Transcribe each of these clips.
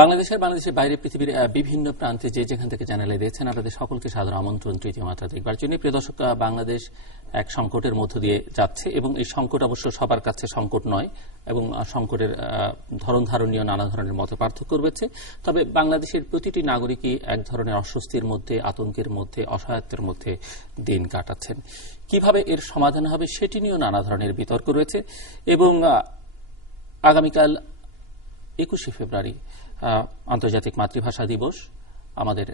বাংলাদেশের বাইরে পৃথিবীর বিভিন্ন প্রান্তে যে যেখান থেকে চ্যানেলে দিয়েছেন আপনাদের সকলকে সাদর আমন্ত্রণ তৃতীয় মাত্রা দেখবার জন্য। প্রিয় দর্শক, বাংলাদেশ এক সংকটের মধ্য দিয়ে যাচ্ছে এবং এই সংকট অবশ্য সবার কাছে সংকট নয় এবং সংকটের ধরন ধারণীয় নানা ধরনের মত পার্থক্য রয়েছে। তবে বাংলাদেশের প্রতিটি নাগরিকই এক ধরনের অস্বস্তির মধ্যে, আতঙ্কের মধ্যে, অসহায়ত্বের মধ্যে দিন কাটাচ্ছেন। কিভাবে এর সমাধান হবে সেটি নিয়েও নানা ধরনের বিতর্ক রয়েছে এবং আগামীকাল 21শে ফেব্রুয়ারি আন্তর্জাতিক মাতৃভাষা দিবস আমাদের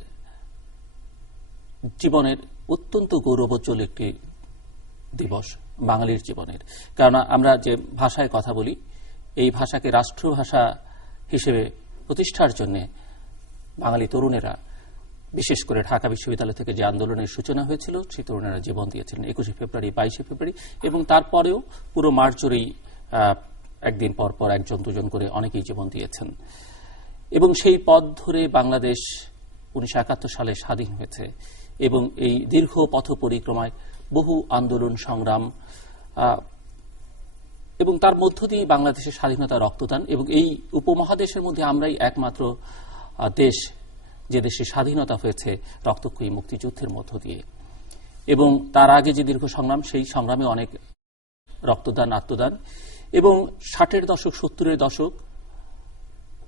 জীবনের অত্যন্ত গৌরবোজ্জ্বল একটি দিবস, বাঙালির জীবনের। কারণ আমরা যে ভাষায় কথা বলি, এই ভাষাকে রাষ্ট্রভাষা হিসেবে প্রতিষ্ঠার জন্য বাঙালি তরুণেরা, বিশেষ করে ঢাকা বিশ্ববিদ্যালয় থেকে যে আন্দোলনের সূচনা হয়েছিল, সেই তরুণেরা জীবন দিয়েছিলেন 21শে ফেব্রুয়ারি, 22শে ফেব্রুয়ারি এবং তারপরেও পুরো মার্চ জুড়েই একদিন পর পর একজন দুজন করে অনেকেই জীবন দিয়েছেন। এবং সেই পথ ধরে বাংলাদেশ 1971 সালে স্বাধীন হয়েছে এবং এই দীর্ঘ পথ পরিক্রমায় বহু আন্দোলন সংগ্রাম এবং তার মধ্য দিয়ে বাংলাদেশের স্বাধীনতা রক্তদান এবং এই উপমহাদেশের মধ্যে আমরাই একমাত্র দেশ যে দেশে স্বাধীনতা হয়েছে রক্তক্ষয়ী মুক্তিযুদ্ধের মধ্য দিয়ে। এবং তার আগে যে দীর্ঘ সংগ্রাম, সেই সংগ্রামে অনেক রক্তদান, আত্মদান এবং 60-এর দশক, 70-এর দশক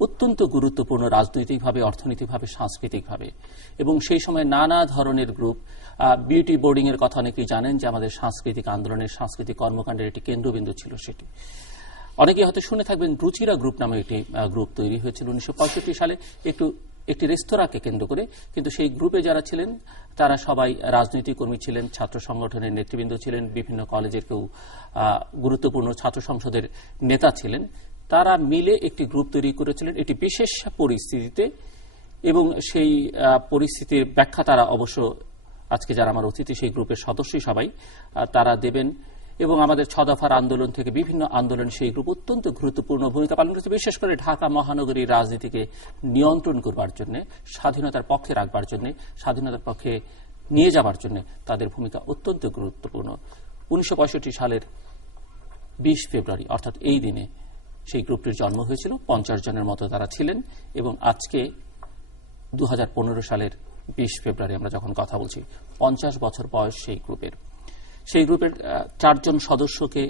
অত্যন্ত গুরুত্বপূর্ণ রাজনৈতিকভাবে, অর্থনৈতিকভাবে, সাংস্কৃতিকভাবে। এবং সেই সময় নানা ধরনের গ্রুপ, বিউটি বোর্ডিং এর কথা অনেকেই জানেন যে আমাদের সাংস্কৃতিক আন্দোলনের, সাংস্কৃতিক কর্মকাণ্ডের একটি কেন্দ্রবিন্দু ছিল সেটি। অনেকে হয়তো শুনে থাকবেন রুচিরা গ্রুপ নামে একটি গ্রুপ তৈরি হয়েছিল 1965 সালে একটি রেস্তোরাঁকে কেন্দ্র করে। কিন্তু সেই গ্রুপে যারা ছিলেন তারা সবাই রাজনৈতিক কর্মী ছিলেন, ছাত্র সংগঠনের নেতৃবৃন্দ ছিলেন, বিভিন্ন কলেজের কেউ গুরুত্বপূর্ণ ছাত্র সংসদের নেতা ছিলেন। তারা মিলে একটি গ্রুপ তৈরি করেছিলেন একটি বিশেষ পরিস্থিতিতে এবং সেই পরিস্থিতির ব্যাখ্যা তারা অবশ্য আজকে যারা আমার অতিথি সেই গ্রুপের সদস্যই সবাই তারা দেবেন। এবং আমাদের 6 দফার আন্দোলন থেকে বিভিন্ন আন্দোলন সেই গ্রুপ অত্যন্ত গুরুত্বপূর্ণ ভূমিকা পালন করেছে, বিশেষ করে ঢাকা মহানগরীর রাজনীতিকে নিয়ন্ত্রণ করবার জন্য, স্বাধীনতার পক্ষে রাখবার জন্য, স্বাধীনতার পক্ষে নিয়ে যাবার জন্য তাদের ভূমিকা অত্যন্ত গুরুত্বপূর্ণ। 1965 সালের 20 ফেব্রুয়ারি অর্থাৎ এই দিনে সেই গ্রুপটির জন্ম হয়েছিল। 50 জনের মতো তারা ছিলেন এবং আজকে 2015 সালের 20 ফেব্রুয়ারি আমরা যখন কথা বলছি, 50 বছর বয়স সেই গ্রুপের। সেই গ্রুপের 4 জন সদস্যকে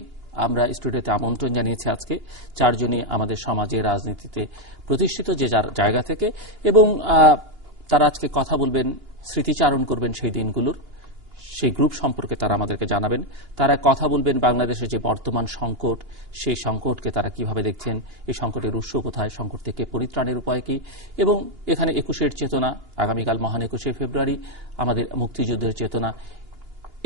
আমরা স্টুডিওতে আমন্ত্রণ জানিয়েছি আজকে। 4 জনই আমাদের সমাজে, রাজনীতিতে প্রতিষ্ঠিত যে যার জায়গা থেকে এবং তারা আজকে কথা বলবেন, স্মৃতিচারণ করবেন সেই দিনগুলোর, সেই গ্রুপ সম্পর্কে তারা আমাদেরকে জানাবেন। তারা কথা বলবেন বাংলাদেশের যে বর্তমান সংকট, সেই সংকটকে তারা কিভাবে দেখছেন, এই সংকটের উৎস কোথায়, সংকট থেকে পরিত্রাণের উপায় কি এবং এখানে 21-এর চেতনা, আগামীকাল মহান 21শে ফেব্রুয়ারি আমাদের মুক্তিযুদ্ধের চেতনা,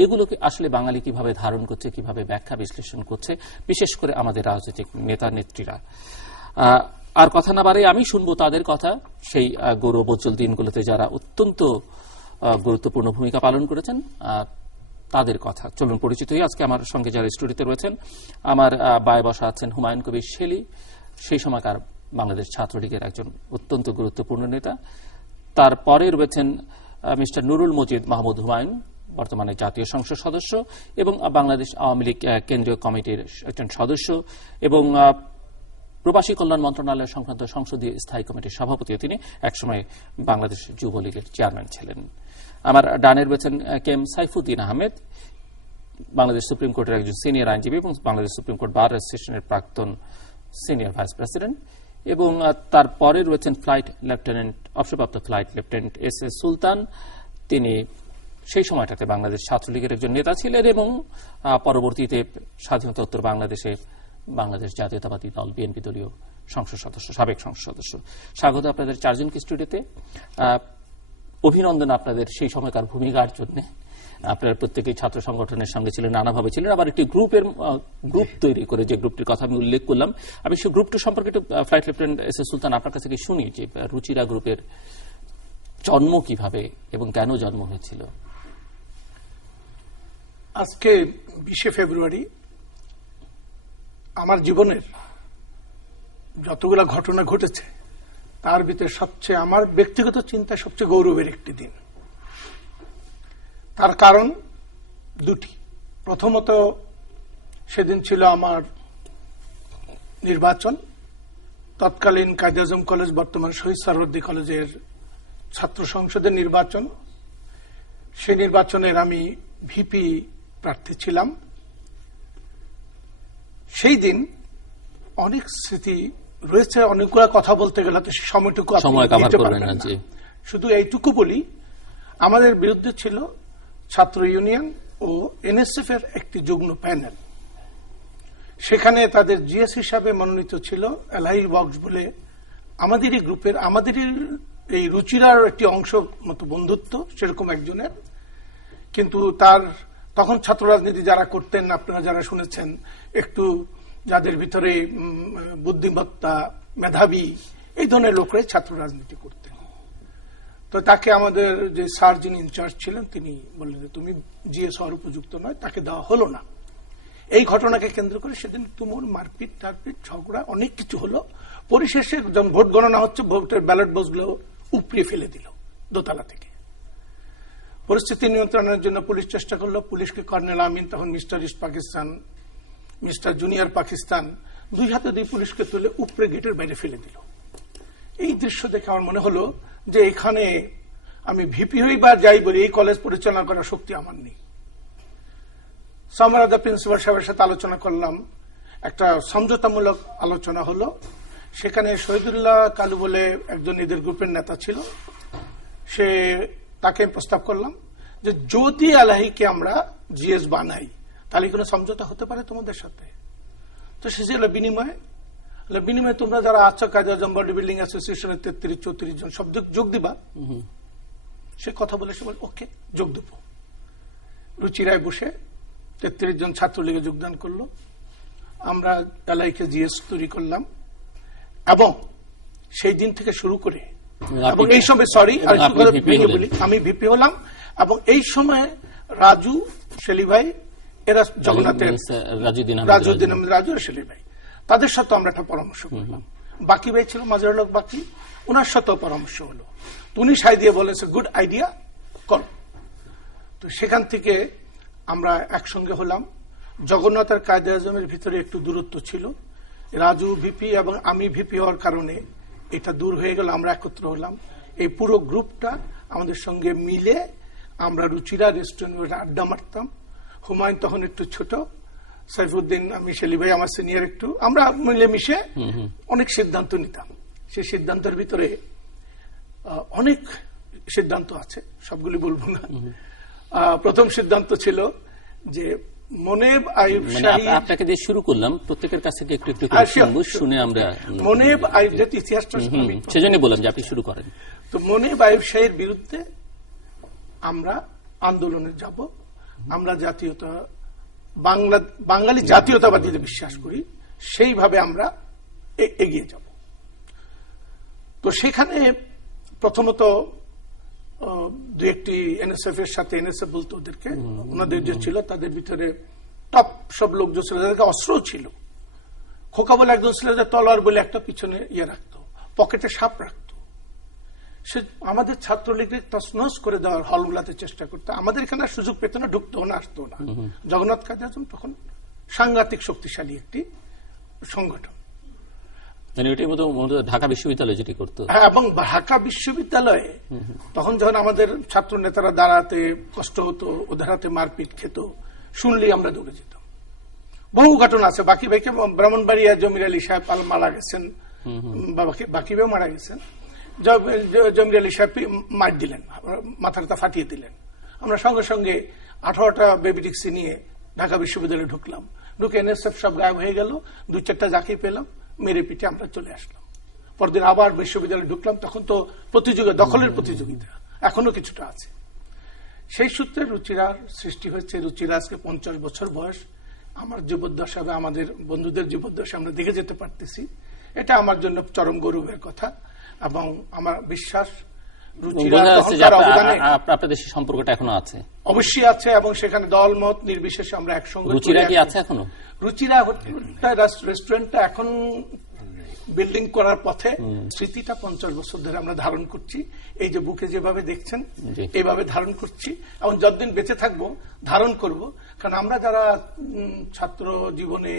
এগুলোকে আসলে বাঙালি কিভাবে ধারণ করছে, কিভাবে ব্যাখ্যা বিশ্লেষণ করছে, বিশেষ করে আমাদের রাজনৈতিক নেতা নেত্রীরা। আর কথা না বাড়ে আমি শুনবো তাদের কথা, সেই গৌরবোজ্জ্বল দিনগুলোতে যারা অত্যন্ত গুরুত্বপূর্ণ ভূমিকা পালন করেছেন তাদের কথা। চলুন পরিচিত হই। আজকে আমার সঙ্গে যারা স্টুডিওতে রয়েছেন, আমার বায়ে বসা আছেন হুমায়ুন কবির শেলী, সেই সময়কার বাংলাদেশ ছাত্রলীগের একজন অত্যন্ত গুরুত্বপূর্ণ নেতা। তারপরে রয়েছেন মিস্টার নুরুল মজিদ মাহমুদ হুমায়ুন, বর্তমানে জাতীয় সংসদ সদস্য এবং বাংলাদেশ আওয়ামী লীগ কেন্দ্রীয় কমিটির একজন সদস্য এবং প্রবাসী কল্যাণ মন্ত্রণালয় সংক্রান্ত সংসদীয় স্থায়ী কমিটির সভাপতি। তিনি একসময় বাংলাদেশ যুবলীগের চেয়ারম্যান ছিলেন। আমার ডানে রয়েছেন কেএম সাইফুদ্দিন আহমেদ, বাংলাদেশ সুপ্রিম কোর্টের একজন সিনিয়র আইনজীবী এবং বাংলাদেশ সুপ্রিম কোর্ট বার অ্যাসোসিয়েশনের প্রাক্তন সিনিয়র ভাইস প্রেসিডেন্ট। এবং তারপরে রয়েছেন অবসরপ্রাপ্ত ফ্লাইট লেফটেন্যান্ট এস এ সুলতান। তিনি সেই সময়টাতে বাংলাদেশ ছাত্রলীগের একজন নেতা ছিলেন এবং পরবর্তীতে স্বাধীনতোত্তর বাংলাদেশে বাংলাদেশ জাতীয়তাবাদী দল বিএনপি দলীয় সংসদ সদস্য, সাবেক সংসদ সদস্য। স্বাগত আপনাদের 4 জনকে স্টুডিওতে। অভিনন্দন আপনাদের সেই সময়কার ভূমিকার জন্য। আপনারা প্রত্যেকেই ছাত্র সংগঠনের সঙ্গে ছিলেন, নানাভাবে ছিলেন। আবার একটি গ্রুপ তৈরি করে, যে গ্রুপটির কথা আমি উল্লেখ করলাম, আমি সেই গ্রুপটির সম্পর্কে একটু ফ্লাইট লেফটেন্যান্ট এস এ সুলতান আপনার কাছ থেকে শুনি যে রুচিরা গ্রুপের জন্ম কিভাবে এবং কেন জন্ম হয়েছিল। আজকে 20শে ফেব্রুয়ারি আমার জীবনের যতগুলো ঘটনা ঘটেছে তার ভিতরে সবচেয়ে, আমার ব্যক্তিগত চিন্তায় সবচেয়ে গৌরবের একটি দিন। তার কারণ দুটি। প্রথমত, সেদিন ছিল আমার নির্বাচন তৎকালীন কায়েদ আজম কলেজ, বর্তমান শহীদ সারওয়ার্দী কলেজের ছাত্র সংসদের নির্বাচন। সেই নির্বাচনের আমি ভিপি প্রার্থী ছিলাম। সেই দিন অনেক স্মৃতি রয়েছে, অনেকগুলো কথা বলতে গেলে তো সময়টুকু শুধু এইটুকু বলি, আমাদের বিরুদ্ধে ছিল ছাত্র ইউনিয়ন ও এনএসএফ এর একটি যুগ্ম প্যানেল। সেখানে তাদের জিএস হিসাবে মনোনীত ছিল এলাহি বক্স বলে আমাদেরই গ্রুপের, আমাদেরই এই রুচিরার একটি অংশ মতো বন্ধুত্ব সেরকম একজনের। কিন্তু তার তখন ছাত্র রাজনীতি যারা করতেন, আপনারা যারা শুনেছেন, একটু যাদের ভিতরে বুদ্ধিমত্তা, মেধাবী, এই ধরনের লোকরাই ছাত্র রাজনীতি করতেন। তো তাকে আমাদের যে স্যার যিনি ইনচার্জ ছিলেন তিনি বললেন যে তুমি জিএস হওয়ার উপযুক্ত নয়, তাকে দেওয়া হলো না। এই ঘটনাকে কেন্দ্র করে সেদিন তুমুল মারপিট টারপিট ঝগড়া অনেক কিছু হলো। পরিশেষে যখন ভোট গণনা হচ্ছে, ভোটের ব্যালট বক্সগুলো উপড়িয়ে ফেলে দিল দোতলা থেকে। পরিস্থিতি নিয়ন্ত্রণের জন্য পুলিশ চেষ্টা করলো। পুলিশকে কর্নেল আমিন, তখন mister east Pakistan, mister junior Pakistan, দুই হাতে দুই পুলিশকে তুলে উপরে গেটের বাইরে ফেলে দিল। এই দৃশ্য দেখে আমার মনে হলো যে এখানে আমি ভিপি হই বা যাই বলি, এই কলেজ পরিচালনা করার শক্তি আমার নেই। সামরাদা প্রিন্সিপাল সাহেবের সাথে আলোচনা করলাম, একটা সমঝোতামূলক আলোচনা হলো। সেখানে শহীদুল্লাহ কালু বলে একজন এদের গ্রুপের নেতা ছিল, তাকে প্রস্তাব করলাম যে যদি এলাহিকে আমরা জিএস বানাই তাহলে কোনো সমঝোতা হতে পারে তোমাদের সাথে। তো সে ছিল বিনিময়ে তোমরা যারা আছো কায়েদ আজম বডি বিল্ডিং অ্যাসোসিয়েশনের 33-34 জন সব যোগ দিবা। সে কথা বলে সে বল ওকে যোগ দেব। রুচিরায় বসে 33 জন ছাত্রলীগে যোগদান করলো। আমরা এলাইকে জিএস তৈরি করলাম এবং সেই দিন থেকে শুরু করে, এবং এই সময় আমি ভিপি হলাম, এবং এই সময়ে রাজু, শেলি ভাই, এরা জগন্নাথের রাজু আর শেলি ভাই, তাদের সাথে আমরা একটা পরামর্শ করলাম। বাকি ভাই ছিল মাজহারুল হক বাকি, ওনার সাথেও পরামর্শ হলো। উনি সাই দিয়ে বলেছে গুড আইডিয়া কর। তো সেখান থেকে আমরা একসঙ্গে হলাম। জগন্নাথ আর কায়েদ আজমের ভিতরে একটু দূরত্ব ছিল। রাজু ভিপি এবং আমি ভিপি হওয়ার কারণে এটা দূর হয়ে গেল, আমরা একত্র হলাম। এই পুরো গ্রুপটা আমাদের সঙ্গে মিলে আমরা রুচিরা রেস্টুরেন্টে আড্ডা মারতাম। হুমায়ুন তখন একটু ছোট, সাইফুদ্দিন, আমি, শেলি ভাই আমার সিনিয়র একটু, আমরা মিলেমিশে অনেক সিদ্ধান্ত নিতাম। সেই সিদ্ধান্তের ভিতরে অনেক সিদ্ধান্ত আছে, সবগুলি বলবো না। প্রথম সিদ্ধান্ত ছিল যে মনেব আইয়ুব শাহী, আপনাকে দিয়ে শুরু করলাম, প্রত্যেকের কাছে একটু একটু শুনে আমরা মনেব আইয়ুব, যেহেতু ইতিহাসটা সেজন্য বললাম যে আপনি শুরু করেন। তো মনেব আইয়ুব শাহীর বিরুদ্ধে আমরা আন্দোলনে যাব। আমরা বাঙালি জাতীয়তাবাদীতে বিশ্বাস করি, সেইভাবে আমরা এগিয়ে যাব। তো সেখানে প্রথমত দু একটি এনএসএফ এর সাথে, এনএসএফ বলতে ওদেরকে, ওনাদের যে ছিল তাদের ভিতরে টপ সব লোকজন ছিল, যাদেরকে অস্ত্র ছিল। খোকা বলে একজন ছিল, তলোয়ার বলে একটা পিছনে রাখতো, পকেটে সাপ রাখতো। সে আমাদের ছাত্রলীগের তছনছ করে দেওয়ার হলগুলাতে চেষ্টা করতো। আমাদের এখানে সুযোগ পেত না, ঢুকতো না, আসতো না। জগন্নাথ কায়েদ আজম তখন সাংঘাতিক শক্তিশালী একটি সংগঠন। ঢাকা বিশ্ববিদ্যালয় যেটি করতো, এবং ঢাকা বিশ্ববিদ্যালয়ে তখন যখন আমাদের ছাত্র নেতারা দাঁড়াতে কষ্ট হতো, ওদের হাতে মারপিট খেত, শুনলেই আমরা দৌড়ে যেতাম। বহু ঘটনা আছে। বাকি ভাইকে ব্রাহ্মণবাড়িয়া জমির আলী সাহেব মারা গেছেন, বাকি ভাইও মারা গেছেন। জমির আলী সাহেব মার দিলেন, মাথাটা ফাটিয়ে দিলেন। আমরা সঙ্গে সঙ্গে 18টা বেবি ট্যাক্সি নিয়ে ঢাকা বিশ্ববিদ্যালয়ে ঢুকলাম। ঢুকে এনএসএফ সব গায়েব হয়ে গেল, 2-4টা জাকি পেলাম, মেরে পিঠে আমরা চলে আসলাম। পরদিন আবার বিশ্ববিদ্যালয়ে ঢুকলাম। তখন তো দখলের প্রতিযোগিতা এখনো কিছুটা আছে। সেই সূত্রে রুচিরার সৃষ্টি হয়েছে। রুচিরা আজকে 50 বছর বয়স। আমার জীবদ্দশা, আমাদের বন্ধুদের জীবদ্দশা আমরা দেখে যেতে পারতেছি। এটা আমার জন্য চরম গৌরবের কথা, এবং আমার বিশ্বাস আপনাদের সম্পর্কটা এখনো আছে, অবশ্যই আছে, এবং সেখানে দলমত নির্বিশেষে আমরা একসঙ্গে। রুচিরা কি আছে এখনো? রুচিরা রেস্টুরেন্টটা এখন বিল্ডিং করার পথে। স্মৃতিটা 50 বছর ধরে আমরা ধারণ করছি। এই যে বুকে যেভাবে দেখছেন এইভাবে ধারণ করছি, এবং যতদিন বেঁচে থাকবো ধারণ করব। কারণ আমরা যারা ছাত্র জীবনে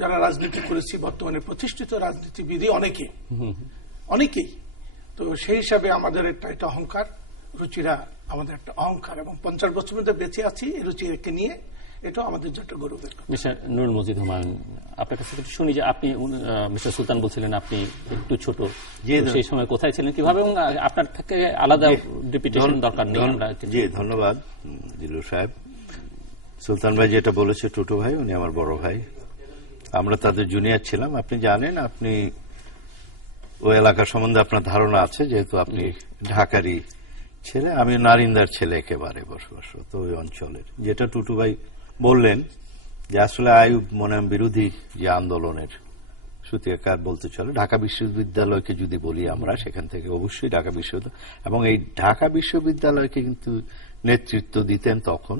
যারা রাজনীতি করেছি বর্তমানে প্রতিষ্ঠিত রাজনীতিবিদই অনেকেই। তো সেই হিসাবে আমাদের একটা অহংকার, রুচিরা আমাদের একটা অহংকার, এবং 50 বছর মধ্যে বেঁচে আছি রুচিরাকে নিয়ে, এটাও আমাদের জন্য একটা গৌরবের কথা। মিস্টার নুরুল মজিদ হুমায়ুন, আপনার কাছে একটু শুনি যে আপনি, মিস্টার সুলতান বলছিলেন আপনি একটু ছোট, সেই সময় কোথায় ছিলেন, কিভাবে, এবং আপনার থেকে আলাদা ডেপুটেশন দরকার নেই। জি, ধন্যবাদ দিলু সাহেব। সুলতান ভাই যেটা বলেছে, টুটু ভাই উনি আমার বড় ভাই, আমরা তাদের জুনিয়র ছিলাম। আপনি জানেন, আপনি ওই এলাকার সম্বন্ধে আপনার ধারণা আছে, যেহেতু আপনি ঢাকারই ছেলে, আমি নারিন্দার ছেলে, একেবারে বসবাসরত ওই অঞ্চলের। যেটা টুটু ভাই বললেন যে আসলে আইয়ুব মোনায়েম বিরোধী যে আন্দোলনের সূতিকার বলতে চলে, ঢাকা বিশ্ববিদ্যালয়কে যদি বলি আমরা, সেখান থেকে অবশ্যই ঢাকা বিশ্ববিদ্যালয়, এবং এই ঢাকা বিশ্ববিদ্যালয়কে কিন্তু নেতৃত্ব দিতেন তখন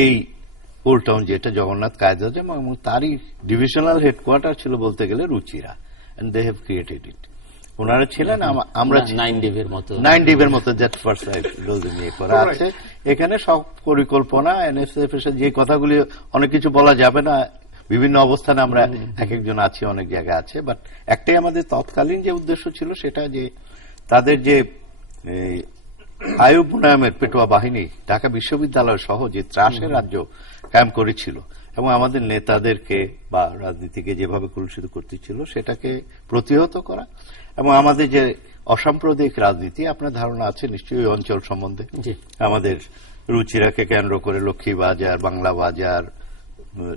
এই ওল্ড টাউন, যেটা জগন্নাথ কায়েদ আজম, এবং তারই ডিভিশনাল হেডকোয়ার্টার ছিল বলতে গেলে Ruchira, and they have created it. ওনারা ছিলেন, আমরা 9 ডিভের মতো দ্যাট ফার্স্ট নিয়ে করা আছে। এখানে সব পরিকল্পনা এনএসএফ এর যে কথাগুলি, অনেক কিছু বলা যাবে না, বিভিন্ন অবস্থানে আমরা এক একজন আছি, অনেক জায়গায় আছে, বাট একটাই আমাদের তৎকালীন যে উদ্দেশ্য ছিল, সেটা যে তাদের যে আইয়ুব মোনায়েমের পেটোয়া বাহিনী ঢাকা বিশ্ববিদ্যালয় সহ যে ত্রাসের রাজ্য কায়েম করেছিল, এবং আমাদের নেতাদেরকে বা রাজনীতিকে যেভাবে কলুষিত করতেছিল, সেটাকে প্রতিহত করা, এবং আমাদের যে অসাম্প্রদায়িক রাজনীতি, আপনার ধারণা আছে নিশ্চয়ই ওই অঞ্চল সম্বন্ধে, আমাদের রুচিরাকে কেন্দ্র করে লক্ষ্মীবাজার, বাংলা বাজার,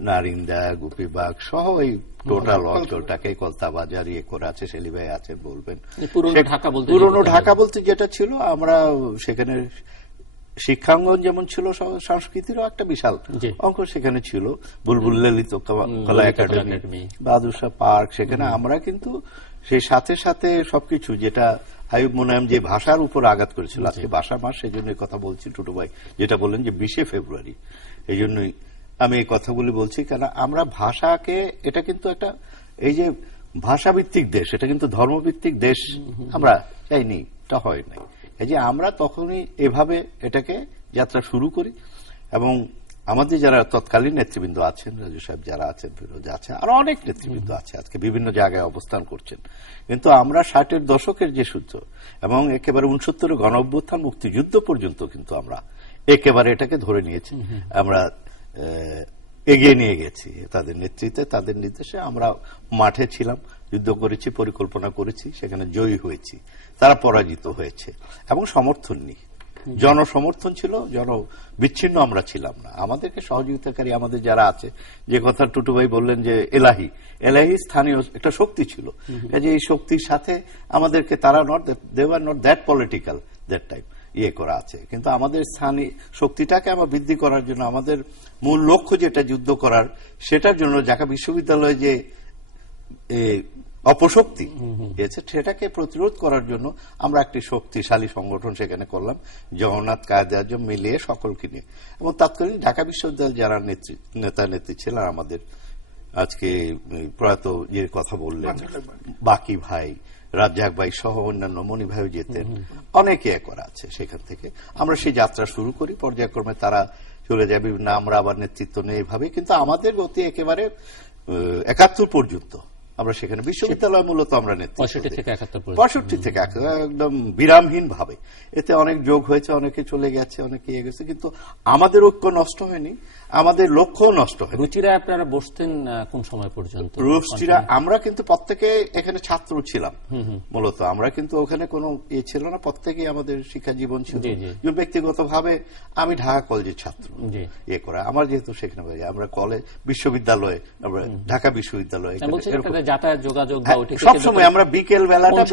নারিন্দা, গুপিবাগ সহ এই টোটাল অঞ্চলটাকে কলতা বাজার ইয়ে করে আছে। সেলি ভাই আছেন, বলবেন পুরনো ঢাকা বলতে যেটা ছিল, আমরা সেখানে শিক্ষাঙ্গন যেমন ছিল, সংস্কৃতিরও একটা বিশাল অঙ্ক সেখানে ছিল, বুলবুল ললিত কলা একাডেমি, বাহাদুর শাহ পার্ক, সেখানে আমরা কিন্তু সেই সাথে সাথে সবকিছু, যেটা আইয়ুব মোনায়েম যে ভাষার উপর আঘাত করেছিল, আজকে ভাষা মাস, সেই জন্য কথা বলছি। টুটু ভাই যেটা বললেন যে 20 ফেব্রুয়ারি, এই জন্যই আমি এই কথাগুলি বলছি, কারণ আমরা ভাষাকে, এটা কিন্তু একটা, এই যে ভাষাভিত্তিক দেশ, এটা কিন্তু ধর্মভিত্তিক দেশ আমরা চাইনি, এটা হয় নাই। এই যে আমরা তখনই এভাবে এটাকে যাত্রা শুরু করি, এবং আমাদের যারা তৎকালীন নেতৃবৃন্দ আছেন, রাজু সাহেব যারা আছেন, ফিরোজ আছে, আরো অনেক নেতৃবৃন্দ আছে, আজকে বিভিন্ন জায়গায় অবস্থান করছেন, কিন্তু আমরা 60-এর দশকের যে সূত্র, এবং একেবারে 69-এর গণ অভ্যুত্থান, মুক্তিযুদ্ধ পর্যন্ত কিন্তু আমরা একেবারে এটাকে ধরে নিয়েছি, আমরা এগিয়ে নিয়ে গেছি তাদের নেতৃত্বে, তাদের নির্দেশে। আমরা মাঠে ছিলাম, যুদ্ধ করেছি, পরিকল্পনা করেছি, সেখানে জয়ী হয়েছি, তারা পরাজিত হয়েছে, এবং সমর্থন নেই, জনসমর্থন ছিল, বিচ্ছিন্ন আমরা ছিলাম না। আমাদেরকে সহযোগিতাকারী আমাদের যারা আছে, যে কথা টুটু ভাই বললেন যে এলাহি স্থানীয় একটা শক্তি ছিল, যে এই শক্তির সাথে আমাদেরকে, তারা দেওয়ার not that political that time ইয়ে করা আছে, কিন্তু আমাদের স্থানীয় শক্তিটাকে আমরা বৃদ্ধি করার জন্য, আমাদের মূল লক্ষ্য যেটা যুদ্ধ করার, সেটার জন্য ঢাকা বিশ্ববিদ্যালয়ে যে অপশক্তি সেটাকে প্রতিরোধ করার জন্য আমরা একটি শক্তিশালী সংগঠন সেখানে করলাম, জগন্নাথ কায়েদ আজম মিলিয়ে সকলকে নিয়ে। এবং তৎকালীন ঢাকা বিশ্ববিদ্যালয়ের যারা নেতা নেত্রী ছিলেন, আমাদের আজকে প্রয়াত যে কথা বললেন, বাকি ভাই, রাজ্জাক ভাই সহ অন্যান্য, মনি ভাইও যেতেন, অনেকে করা আছে। সেখান থেকে আমরা সেই যাত্রা শুরু করি, পর্যায়ক্রমে তারা চলে যায় বিভিন্ন, আমরা আবার নেতৃত্ব নেই এভাবে, কিন্তু আমাদের গতি একেবারে 71 পর্যন্ত আমরা সেখানে বিশ্ববিদ্যালয় মূলত আমরা নেতৃত্ব 65 থেকে একদম বিরামহীন ভাবে। এতে অনেক যোগ হয়েছে, অনেকে চলে গেছে, অনেকে এগিয়ে গেছে, কিন্তু আমাদের ঐক্য নষ্ট হয়নি, আমাদের লক্ষ্যও নষ্ট হয়নি। রুচিরা আপনারা বসতেন কোন সময় পর্যন্ত? রুচিরা আমরা কিন্তু প্রত্যেকে এখানে ছাত্র ছিলাম, মূলত আমরা কিন্তু ওখানে কোনো ইয়ে ছিল না, প্রত্যেকেই আমাদের শিক্ষা জীবন ছিল। ব্যক্তিগত ভাবে আমি ঢাকা কলেজের ছাত্র, ইয়ে করা আমার যেহেতু সেখানে আমরা কলেজ বিশ্ববিদ্যালয়ে, আমরা ঢাকা বিশ্ববিদ্যালয়ে যাতায়াত যোগাযোগ সবসময় আমরা বিকেল বেলাটা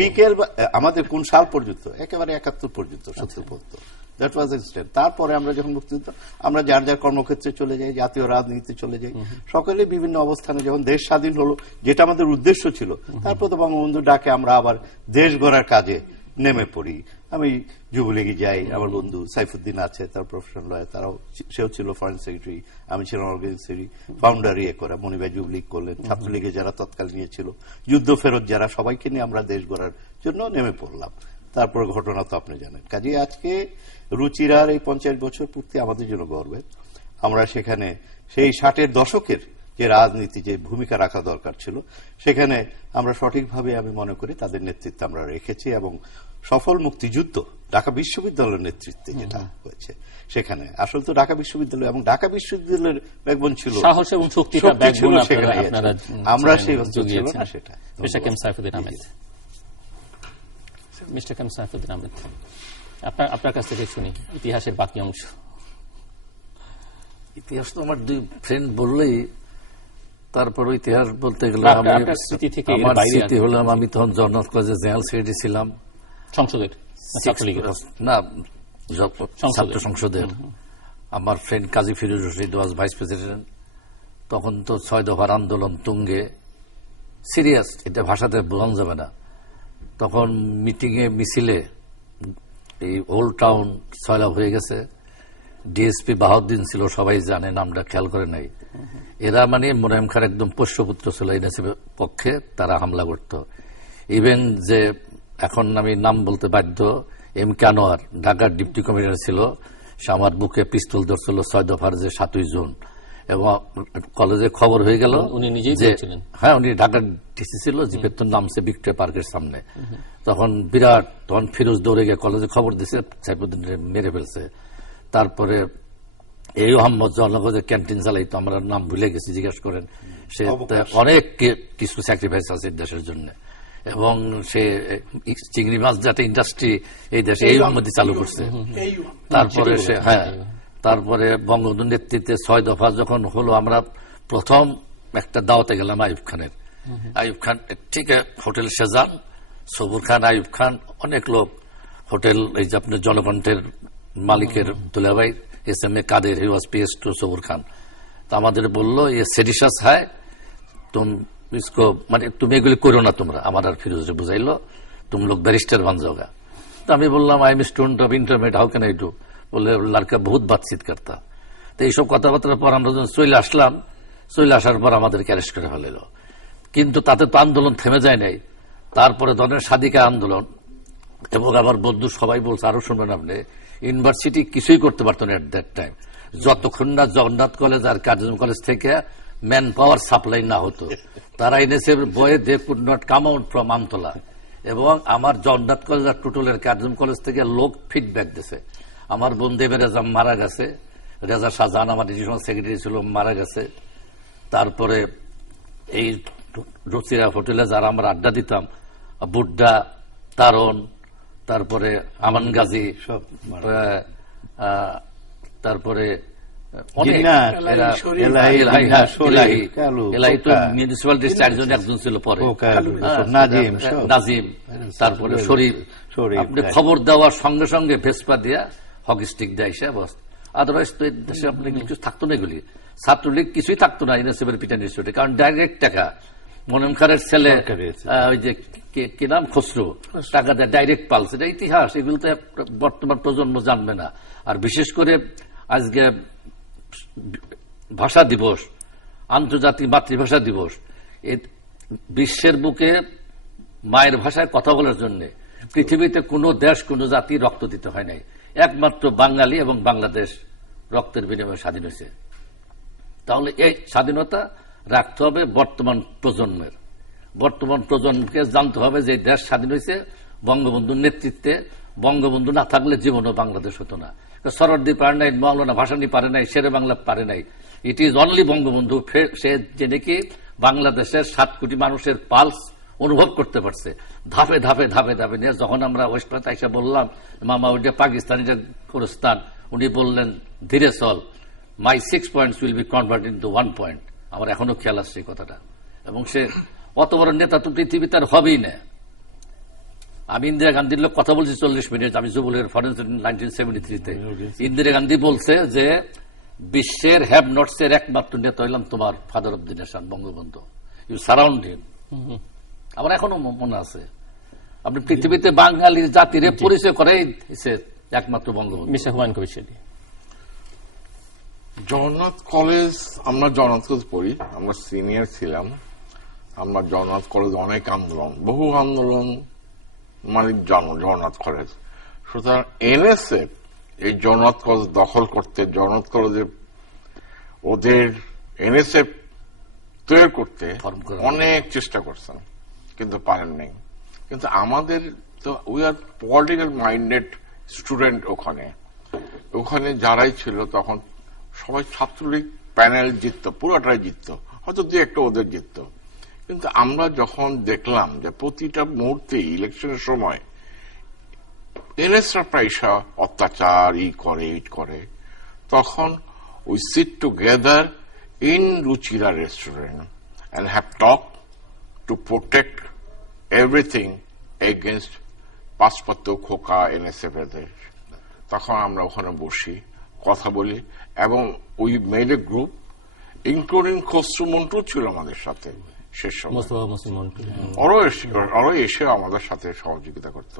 বিকেল, আমাদের কোন সাল পর্যন্ত? একেবারে 71 পর্যন্ত, 70 পর্যন্ত। That was extent. তারপরে আমরা যখন মুক্তিযুদ্ধ, আমরা যার যার কর্মক্ষেত্রে চলে যাই, জাতীয় রাজনীতিতে চলে যাই, সকলে বিভিন্ন অবস্থানে। যখন দেশ স্বাধীন হলো, যেটা আমাদের উদ্দেশ্য ছিল, তারপর তো বঙ্গবন্ধু ডাকে আমরা আবার দেশ গড়ার কাজে নেমে পড়ি। আমি যুবলীগে যাই, আমার বন্ধু সাইফুদ্দিন আছে, তার প্রফেশনাল লয়ার, সেও ছিল ফরেন সেক্রেটারি, আমি ছিলাম অর্গানাইজেশন ফাউন্ডার, ইয়ে করা। মনিভাই যুবলীগ করলেন, ছাত্রলীগে যারা তৎকালীন নিয়েছিল, যুদ্ধ ফেরত যারা, সবাইকে নিয়ে আমরা দেশ গড়ার জন্য নেমে পড়লাম। তারপর ঘটনা তো আপনি জানেন। কাজে আজকে রুচিরার এই 50 বছর পূর্তি আমাদের জন্য গর্বের। আমরা সেখানে সেই 60-এর দশকের যে রাজনীতি যে ভূমিকা রাখা দরকার ছিল, সেখানে আমরা সঠিকভাবে আমি মনে করি তাদের নেতৃত্বে আমরা রেখেছি। এবং সফল মুক্তিযুদ্ধ ঢাকা বিশ্ববিদ্যালয়ের নেতৃত্বে যেটা হয়েছে, সেখানে আসলে তো ঢাকা বিশ্ববিদ্যালয় এবং ঢাকা বিশ্ববিদ্যালয়ের ব্যাকবোন ছিল, সাহস এবং শক্তিটা ব্যাকবোন আপনারা আমরা সেই অঞ্চল ছিল না সেটা। মিস্টার কেম সাইফুদ্দিন আহমেদ, মিস্টার কেম সাইফুদ্দিন আহমেদ, আপনার কাছ থেকে শুনি ইতিহাসের বাকি অংশ। ইতিহাস তো আমার দুই ফ্রেন্ড বললেই, তারপর ইতিহাস বলতে গেলে আপনার স্মৃতি থেকে আমার স্মৃতি হলাম, আমি তখন জগন্নাথ কলেজে জেনারেল সেক্রেটারি ছিলাম, সংসদের না ছাত্র সংসদের। আমার ফ্রেন্ড কাজী ফিরোজ রশিদ ওয়াজ ভাইস প্রেসিডেন্ট। তখন তো 6 দফার আন্দোলন তুঙ্গে, সিরিয়াস, এটা ভাষাতে বোঝানো যাবে না। তখন মিটিং এ মিছিলে এই ওল্ড টাউন সয়লাভ হয়ে গেছে। ডিএসপি বাহাউদ্দিন ছিল, সবাই জানে, নামটা খেয়াল করে নাই। এরা মানে মোনায়েম খাঁর একদম পোষ্যপুত্র ছিল, এনএসএফের পক্ষে তারা হামলা করত। ইভেন যে এখন আমি নাম বলতে বাধ্য, এম কে আনোয়ার ঢাকার ডিপটি কমিশনার ছিল, সে আমার বুকে পিস্তল ধরছিল 6 দফার যে 7ই জুন। এবং কলেজে খবর হয়ে গেল, উনি নিজেই ছিলেন, হ্যাঁ উনি ঢাকার ডিসি ছিল, জিপের তো নামছে ভিক্টোরিয়া পার্কের সামনে। তখন বিরাট, তখন ফিরোজ দৌড়ে গিয়ে কলেজে খবর দিয়েছে সাইফুদ্দিন মেরে ফেলছে। তারপরে এই মোহাম্মদ জওয়ানগঞ্জের ক্যান্টিন চালাইতো, আমরা নাম ভুলে গেছি, জিজ্ঞেস করেন। সে অনেক কিছু স্যাক্রিফাইস আছে দেশের জন্য। এবং সে চিংড়ি মাছ যাতে ইন্ডাস্ট্রি এই দেশে এই মধ্যে চালু করছে। তারপরে সে, হ্যাঁ, তারপরে বঙ্গবন্ধু নেতৃত্বে 6 দফা যখন হলো, আমরা প্রথম একটা দাওয়াতে গেলাম আইয়ুব খানের। আইয়ুব খান ঠিক হোটেল সেজান, সবুর খান, আইয়ুব খান, অনেক লোক। হোটেল এই যে আপনার জলকণ্ঠের মালিকের দুলাভাই এসএমএ কাদের, হি ওয়াজ পিএস টু সবুর খান। তা আমাদের বললো এ সেডিশাস হায়, মানে তুমি এগুলি করো না তোমরা। আমার আর ফিরোজে বুঝাইলো, তুমি লোক ব্যারিস্টার বান যাওগা। তো আমি বললাম I am student of intermediate, how can I do? বললে লড়কা বহুত বাতচিত করতা। তো এইসব কথাবার্তার পর আমরা যখন চলে আসলাম, চলে আসার পর আমাদেরকে অ্যারেস্ট করে ফেলল। কিন্তু তাতে তো আন্দোলন থেমে যায় নাই। তারপরে ধরেন স্বাধিকার আন্দোলন, এবং আবার বন্ধু সবাই বলছে, আরো শুনবেন আপনি, ইউনিভার্সিটি কিছুই করতে পারতো না এট দ্যাট টাইম, যতক্ষণ না জগন্নাথ কলেজ আর কার্জন কলেজ থেকে ম্যান পাওয়ার সাপ্লাই না হতো। তারা NSF boys they could not come out from Amtala. এবং আমার জগন্নাথ কলেজ আর টুটলের কার্জন কলেজ থেকে লোক ফিডব্যাক দিছে। আমার বন্ধু রেজা মারা গেছে, রেজা শাহজাহান আমার এডিশনাল সেক্রেটারি ছিল, মারা গেছে। তারপরে এই রচিরা হোটেলে যারা আমরা আড্ডা দিতাম, বুড্ডা, তারণ, তারপরে আমান গাজী, তারপরে মিউনিসিপালিটির 4 জন, একজন ছিল পরে নাজিম, তারপরে শরীফ। আপনি খবর দেওয়ার সঙ্গে সঙ্গে ভেসপা দিয়া হকি স্টিক দেয় সে অবস্থা। আদারওয়াইজ তো দেশে আপনি কিছু থাকতো না, এগুলি ছাত্রলীগ কিছুই থাকতো না ইউনিভার্সিটির পিটান ইনস্টিটিউটে, কারণ ডাইরেক্ট টাকা। মোনায়েম খানের ছেলে ওই যে কি নাম, খসরু, টাকা দেয় ডাইরেক্ট পালস। এটা ইতিহাস, এগুলো তো বর্তমান প্রজন্ম জানবে না। আর বিশেষ করে আজকে ভাষা দিবস, আন্তর্জাতিক মাতৃভাষা দিবস, বিশ্বের বুকে মায়ের ভাষায় কথা বলার জন্য পৃথিবীতে কোনো দেশ, কোনো জাতি রক্ত দিতে হয় নাই, একমাত্র বাঙালি এবং বাংলাদেশ রক্তের বিনিময়ে স্বাধীন হয়েছে। তাহলে এই স্বাধীনতা রাখতে হবে বর্তমান প্রজন্মের। বর্তমান প্রজন্মকে জানতে হবে যে দেশ স্বাধীন হয়েছে বঙ্গবন্ধুর নেতৃত্বে। বঙ্গবন্ধু না থাকলে জীবনও বাংলাদেশ হতো না। সরদ্দি পারে নাই, মৌলানা ভাসানী পারে নাই, শেরে বাংলা পারে নাই। ইট ইজ অনলি বঙ্গবন্ধু, সে যে নাকি বাংলাদেশের 7 কোটি মানুষের পালস অনুভব করতে পারছে। ধাপে ধাপে ধাপে ধাপে নিয়ে যখন আমরা ওয়েস্ট পাতে এসে বললাম, মামা ওইটা পাকিস্তানি গোরস্তান, উনি বললেন ধীরে চল, মাই 6 points will be converted into 1 point. আমার এখনো খেয়াল আসছে এই কথাটা। এবং সে অত বড় নেতা তো পৃথিবীতে আর হবেই না। আমি ইন্দিরা গান্ধীর লোক কথা বলছি 40 মিনিট, আমি জুবুলের ফরেন্স 1973-তে। ইন্দিরা গান্ধী বলছে যে বিশ্বের হ্যাভ নটস এর একমাত্র নেতা হইলাম তোমার father of the nation, Bangabandhu. You surround him. আমার এখনো মনে আছে। আপনি পৃথিবীতে বাঙালি জাতির পরিচয় করে একমাত্র বঙ্গবন্ধু। মিস্টার হুমায়ুন কবির শিল্পী, জগন্নাথ কলেজ, আমরা জগন্নাথ কলেজ পড়ি, আমরা সিনিয়র ছিলাম। আমরা জগন্নাথ কলেজ অনেক আন্দোলন, বহু আন্দোলন, মানে জগন্নাথ কলেজ। সুতরাং এনএসএফ এই জগন্নাথ কলেজ দখল করতে, জগন্নাথ কলেজে ওদের এনএসএফ তৈরি করতে Form করা। অনেক চেষ্টা করছেন, কিন্তু পারেন নাই। কিন্তু আমাদের তো we are political minded student. ওখানে যারাই ছিল তখন সবাই ছাত্রলীগ প্যানেল জিততো, পুরোটাই জিততো, হয়তো দু একটা ওদের জিততো। কিন্তু আমরা যখন দেখলাম যে প্রতিটা মুহূর্তে ইলেকশনের সময় এনএসরা প্রায়শা অত্যাচার করে, তখন we sit together in Ruchira restaurant and have talked to protect everything against পাসপত্র খোকা এনএসএফ এদের। তখন আমরা ওখানে বসি, কথা বলি, এবং we made a group including Khasru Montu ছিল আমাদের সাথে শেষ সময়। মোস্তফা মসিম মন্টু। ওরাও এসে আমাদের সাথে সহযোগিতা করত।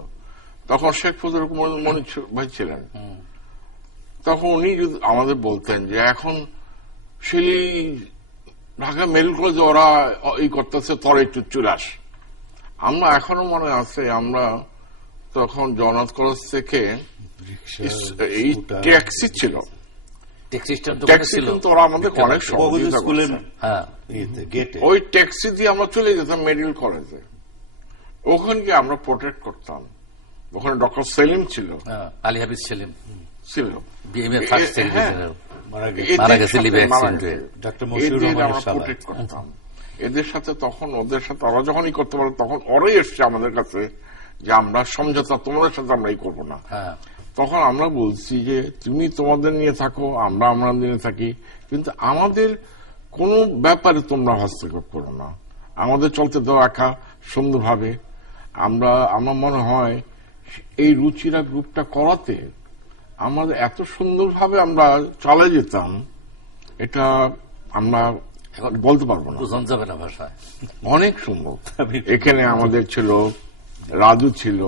তখন শেখ ফজলুর রহমান মনি ভাই ছিলেন। তখন উনি আমাদের বলতেন যে এখন সেই ঢাকা মেডিকেল কলেজে ওরা এই করতেছে, তোর একটু চুলাস। আমরা এখনো মনে আছে, আমরা তখন জগন্নাথ কলেজ থেকে এই ট্যাক্সি ছিল, ট্যাক্সি কিন্তু ওরা আমাদের অনেক সহযোগিতা করছে। ওই ট্যাক্সি দিয়ে আমরা চলে যেতাম মেডিকেল কলেজে, ওখানকে আমরা প্রোটেক্ট করতাম। ওখানে ডক্টর সেলিম ছিল, আলী হাফিজ সেলিম ছিল, মারা গেছে লিভে অ্যাক্সিডেন্টে। আমরা প্রোটেক্ট করতাম এদের সাথে। তখন ওদের সাথে ওরা যখনই করতে পারে তখন ওরাই এসছে আমাদের কাছে যে আমরা সমঝোতা তোমাদের সাথে আমরা এই করবো না। তখন আমরা বলছি যে তুমি তোমাদের নিয়ে থাকো, আমরা নিয়ে থাকি, কিন্তু আমাদের কোন ব্যাপারে তোমরা হস্তক্ষেপ করো না, আমাদের চলতে দাও একা সুন্দরভাবে। আমার মনে হয় এই রুচিরা গ্রুপটা করাতে আমাদের এত সুন্দরভাবে আমরা চলে যেতাম, এটা আমরা বলতে পারবো না, বোঝানো যাবে না ভাষায়। অনেক সুন্দর। এখানে আমাদের ছিল রাজু ছিল,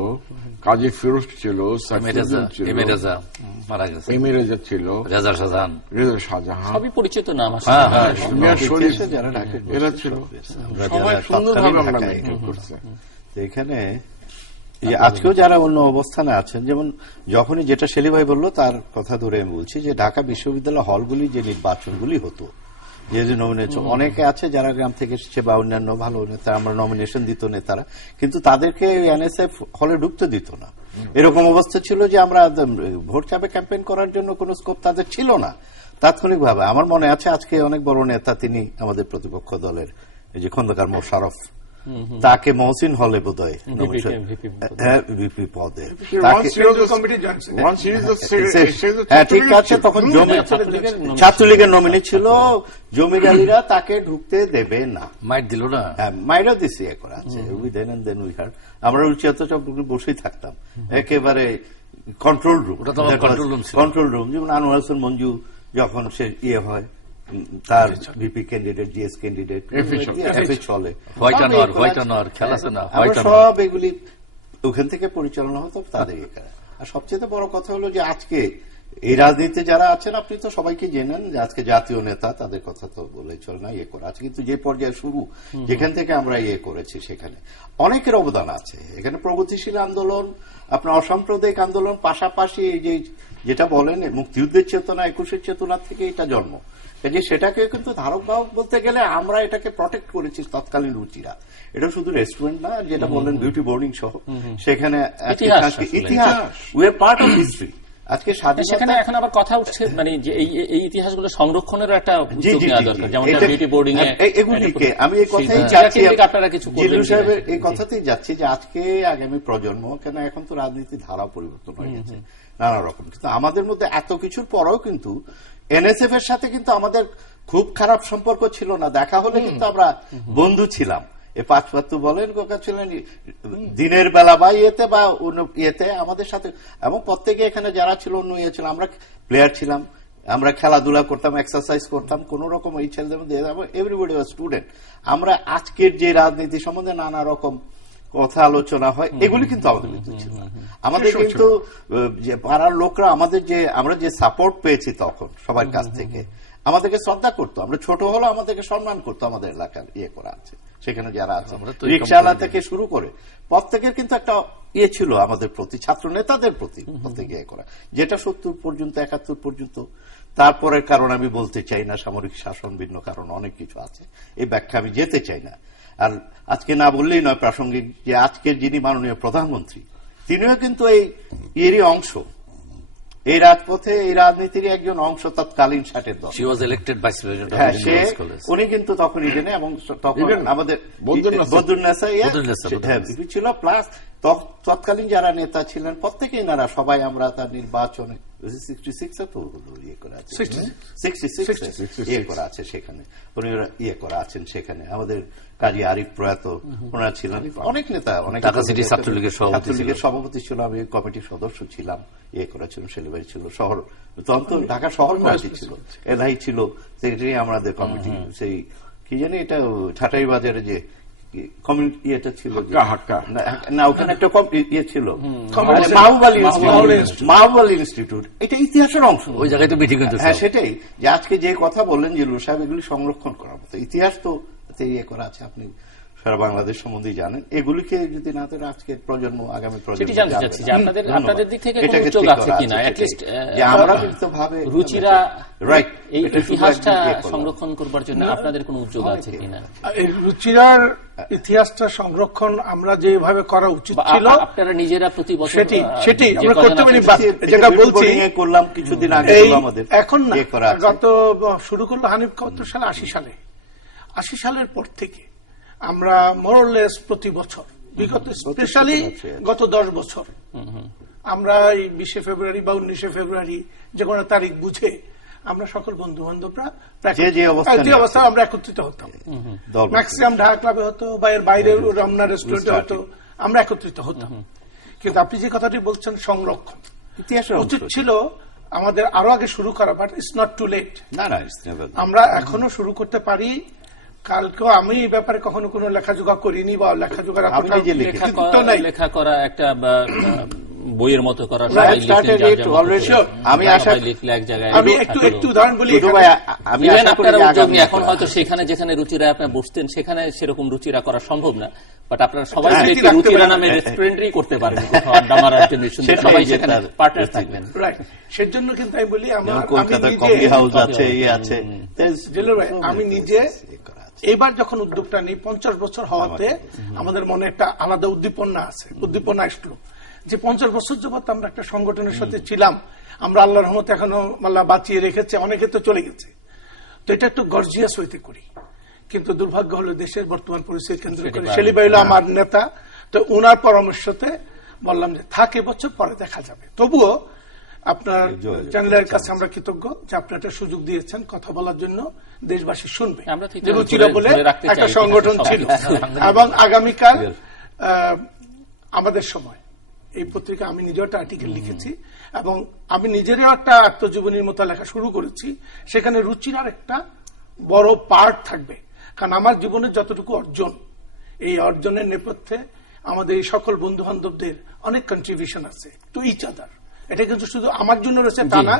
কাজী ফিরোজ ছিল, এমিরেজা ছিল, রেজা শাহজাহান, সবই পরিচিত নাম। এরা ছিল, সবাই সুন্দরভাবে আমরা মেনটেন করছে। এখানে আজকেও যারা অন্য অবস্থানে আছেন, যেমন যখনই যেটা শেলি ভাই বললো তার কথা ধরে আমি বলছি যে ঢাকা বিশ্ববিদ্যালয় হলগুলি যে নির্বাচনগুলি হতো, যে নমিনেশন, অনেকে আছে যারা গ্রাম থেকে এসেছে বা অন্যান্য ভালো নেতা, আমরা নমিনেশন দিত নেতারা, কিন্তু তাদেরকে এনএসএফ হলে ঢুকতে দিত না। এরকম অবস্থা ছিল যে আমরা ভোট চাপে ক্যাম্পেইন করার জন্য কোনো স্কোপ তাদের ছিল না। তাৎক্ষণিকভাবে আমার মনে আছে আজকে অনেক বড় নেতা, তিনি আমাদের প্রতিপক্ষ দলের এই যে খন্দকার মোশাররফ, তাকে মহসিন হলে বোধহয় ভিপি পদে, ঠিক আছে, তখন ছাত্রলীগের নমিনি ছিল, জমির আলীরা তাকে ঢুকতে দেবে না, মাইট দিল না, মাইরও দিছি করা আছে। আমরা রুচিয়াতে বসেই থাকতাম, একেবারে কন্ট্রোল রুম, যেমন আনোয়ার হোসেন মঞ্জু যখন সে হয়, তার ভিপি ক্যান্ডিডেট, জিএস ক্যান্ডিডেট চলে, সব এগুলি ওখান থেকে পরিচালনা হতো তাদের। আর সবচেয়ে বড় কথা হলো যে আজকে এই রাজনীতিতে যারা আছেন, আপনি তো সবাইকে জেনেন যে আজকে জাতীয় নেতা, তাদের কথা তো বলে চলে না, করা আছে, কিন্তু যে পর্যায়ে শুরু, যেখান থেকে আমরা করেছি, সেখানে অনেকের অবদান আছে। এখানে প্রগতিশীল আন্দোলন, আপনার অসাম্প্রদায়িক আন্দোলন, পাশাপাশি এই যে যেটা বলেন মুক্তিযুদ্ধের চেতনা, 21-এর চেতনা থেকে এটা জন্ম, যে সেটাকে কিন্তু ধারক বাহক বলতে গেলে আমরা এটাকে প্রটেক্ট করেছি তৎকালীন রুচিরা। এটা শুধু রেস্টুরেন্ট না, যেটা বললেন বিউটি বোর্ডিং সহ, সেখানে ইতিহাস, we are part of history. আজকে সেখানে এখন আবার কথা উঠছে মানে যে এই ইতিহাসগুলো সংরক্ষণের একটা উদ্যোগ নেওয়া দরকার, যেমন বিউটি বোর্ডিং এ এগুলিকে আমি এই কথাই যাচ্ছি, আপনারা কিছু সাহেবের এই কথাতেই যাচ্ছি যে আজকে আগামী প্রজন্ম, কেন এখন তো রাজনীতির ধারা পরিবর্তন হয়ে গেছে নানা রকম, কিন্তু আমাদের মধ্যে এত কিছুর পরেও কিন্তু এনএসএফ এর সাথে কিন্তু আমাদের খুব খারাপ সম্পর্ক ছিল না, দেখা হলে কিন্তু আমরা বন্ধু ছিলাম। এ পাঁচপাত্তু বলেন, গোকা ছিলেন দিনের বেলা বা ইয়েতে বা ইয়েতে আমাদের সাথে, এবং প্রত্যেকে এখানে যারা ছিল অন্য ইয়ে ছিল, আমরা প্লেয়ার ছিলাম, আমরা খেলাধুলা করতাম, এক্সারসাইজ করতাম, কোন রকম এই ছেলেদের মধ্যে এভরিবডি ওয়াজ স্টুডেন্ট। আমরা আজকের যে রাজনীতি সম্বন্ধে নানা রকম কথা আলোচনা হয়, এগুলি কিন্তু আমাদের ভিতরে ছিল না। আমাদের কিন্তু পাড়ার লোকরা আমরা যে সাপোর্ট পেয়েছি তখন সবার কাছ থেকে, আমাদেরকে শ্রদ্ধা করতো, আমরা ছোট হলো আমাদেরকে সম্মান করতো, আমাদের এলাকার করা আছে, সেখানে যারা আছে রিক্সাওয়ালা থেকে শুরু করে প্রত্যেকের কিন্তু একটা ছিল আমাদের প্রতি, ছাত্র নেতাদের প্রতি প্রত্যেকে করা, যেটা 70 পর্যন্ত 71 পর্যন্ত তারপরের কারণ আমি বলতে চাই না, সামরিক শাসন, ভিন্ন কারণ অনেক কিছু আছে, এই ব্যাখ্যা আমি যেতে চাই না। আর আজকে না বললেই নয় প্রাসঙ্গিক যে আজকের যিনি মাননীয় প্রধানমন্ত্রী, তিনিও কিন্তু এরই অংশ, এই রাজপথে এই রাজনীতির একজন অংশ, তৎকালীন 60-এর দল। She was elected vice president of হ্যাঁ, Indian Women's College. উনি কিন্তু তখন ইডেনে, এবং তখন ইডেনে? আমাদের বদরুন্নেসা ছিল, প্লাস তৎকালীন যারা নেতা ছিলেন প্রত্যেকেই নারা, সবাই আমরা তার নির্বাচনে 66 তো ইয়ে করা আছে, 66 ইয়ে করা আছে সেখানে, উনি ইয়ে করা আছেন সেখানে। আমাদের কাজী আরিফ প্রয়াত ওনারা ছিলেন, অনেক নেতা, অনেক ঢাকা সিটি ছাত্রলীগের সভাপতি ছিল, আমি কমিটির সদস্য ছিলাম, ইয়ে করেছিলাম, সেলিবাড়ি ছিল, শহর তখন ঢাকা শহর কমিটি ছিল, এলাহি ছিল সেক্রেটারি আমাদের কমিটি, সেই কি জানি এটা ঠাটাই বাজারে যে কমিউনিটি ইয়েটা ছিল, না ওখানে একটা ইয়ে ছিল, মাহবুব ইনস্টিটিউট, এটা ইতিহাসের অংশ, ওই জায়গায় তো মিটিং হতো। হ্যাঁ, সেটাই যে আজকে যে কথা বললেন জিল্লুর সাহেব, এগুলি সংরক্ষণ করার মতো ইতিহাস তো ইয়ে করা আছে, আপনি সারা বাংলাদেশ সম্বন্ধে জানেন। এগুলিকে যদি না তাহলে আজকের প্রজন্ম, আগামী প্রজন্ম, আপনাদের দিক থেকে কোনো উদ্যোগ আছে কিনা, আমরা কিন্তু ভাবে রুচিরা এই ইতিহাসটা সংরক্ষণ করবার জন্য আপনাদের কোনো উদ্যোগ আছে কিনা? এই রুচিরার ইতিহাসটা সংরক্ষণ আমরা যেভাবে করা উচিত ছিল, আপনারা নিজেরা প্রতি বছর সেটি আমরা করতে পারি, যেটা বলছি করলাম কিছুদিন আগে, আমাদের এখন না, গত শুরু করলো হানিফ কত সালে, 80 সালের পর থেকে আমরা মোরলেস প্রতি বছর, বিগত স্পেশালি গত 10 বছর আমরা এই 20 ফেব্রুয়ারি বা 19 ফেব্রুয়ারি যে কোনো তারিখ বুঝে আমরা সকল বন্ধু বান্ধবরা যে অবস্থা আমরা একত্রিত হতাম, ম্যাক্সিমাম ঢাকা ক্লাবে হতো বা এর বাইরে রমনা রেস্টুরেন্টে হতো, আমরা একত্রিত হতাম। কিন্তু আপনি যে কথাটি বলছেন সংরক্ষণ, উচিত ছিল আমাদের আরো আগে শুরু করা, but it's not too late. আমরা এখনো শুরু করতে পারি। কালকেও আমি এই ব্যাপারে কখনো কোনো লেখাজোখা করিনি, বা লেখাজোখার লেখা করা একটা বইয়ের মতো করা, আমি আশা আমি একটু উদাহরণ বলি, আপনারা উদ্যোগ নিয়ে এখন হয়তো সেখানে যেখানে রুচিরা আপনি বসতেন সেখানে সেরকম রুচিরা করা সম্ভব না, বাট আপনারা সবাই রুচিরা নামে রেস্টুরেন্টই করতে পারবেন, আড্ডা মারার জন্য সবাই সেখানে পার্টনার থাকবেন। সেজন্য কিন্তু আমি বলি, আমি নিজে এইবার যখন উদ্যোগটা নেই 50 বছর হওয়াতে আমাদের মনে একটা আলাদা উদ্দীপনা আসলো যে 50 বছর যাবত আমরা একটা সংগঠনের সাথে ছিলাম, আমরা আল্লাহর রহমতে এখনো আল্লাহ বাঁচিয়ে রেখেছে, অনেকে তো চলে গেছে, তো এটা একটু গর্জিয়াস হইতে করি। কিন্তু দুর্ভাগ্য হলো দেশের বর্তমান পরিস্থিতি কেন্দ্র করে সেলিবাই হলো আমার নেতা, তো ওনার পরামর্শতে বললাম যে থাক, এবছর পরে দেখা যাবে। তবুও আপনার চ্যানেলের কাছে আমরা কৃতজ্ঞ যে আপনি একটা সুযোগ দিয়েছেন কথা বলার জন্য, দেশবাসী শুনবে যে রুচিরা বলে একটা সংগঠন ছিল। এবং আগামীকাল আমাদের সময় এই পত্রিকা আমি নিজেও একটা আর্টিকেল লিখেছি, এবং আমি নিজেরও একটা আত্মজীবনীর মতো লেখা শুরু করেছি, সেখানে রুচিরার একটা বড় পার্ট থাকবে। কারণ আমার জীবনের যতটুকু অর্জন, এই অর্জনের নেপথ্যে আমাদের এই সকল বন্ধু বান্ধবদের অনেক কন্ট্রিবিউশন আছে টু ইচ আদার। এটা কিন্তু শুধু আমার জন্য রয়েছে তা না,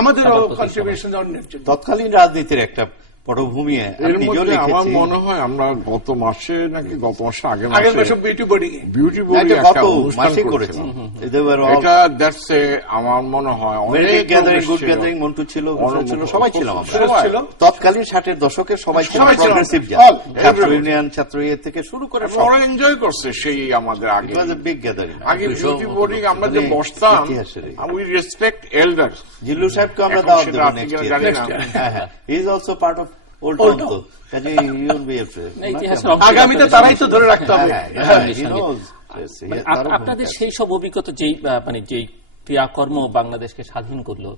আমাদেরও কন্ট্রিবিউশন অন্যের জন্য। তৎকালীন রাজনীতির একটা পটভূমি আমার মনে হয় আমরা গত মাসে নাকি গত মাসে আগের মাসে বিউটি বোর্ডিং একটা অনুষ্ঠান করেছি। এটা দ্যাটস এ আমার মনে হয় অনেক গ্যাদারিং মন্টু ছিল, সবাই ছিলাম আমরা। তৎকালীন 60-এর দশকের সবাই ছিল প্রগ্রেসিভ, ছাত্র ইউনিয়ন, ছাত্র ইয়ে থেকে শুরু করে ওরা এনজয় করছে সেই আমাদের আগে বিগ গ্যাদারিং। আগে বিউটি বোর্ডিং আমরা যে বসতাম, উই রেসপেক্ট এল্ডার্স। জিল্লু সাহেবকে আমরা দাওয়াত দেব নেক্সট ইয়ার। হ্যাঁ, he is also part of আগামীতে তারাই তো ধরে রাখতে হবে। আপনাদের সেই সব অভিজ্ঞতা যেই যেই ক্রিয়াকর্ম বাংলাদেশকে স্বাধীন করলো,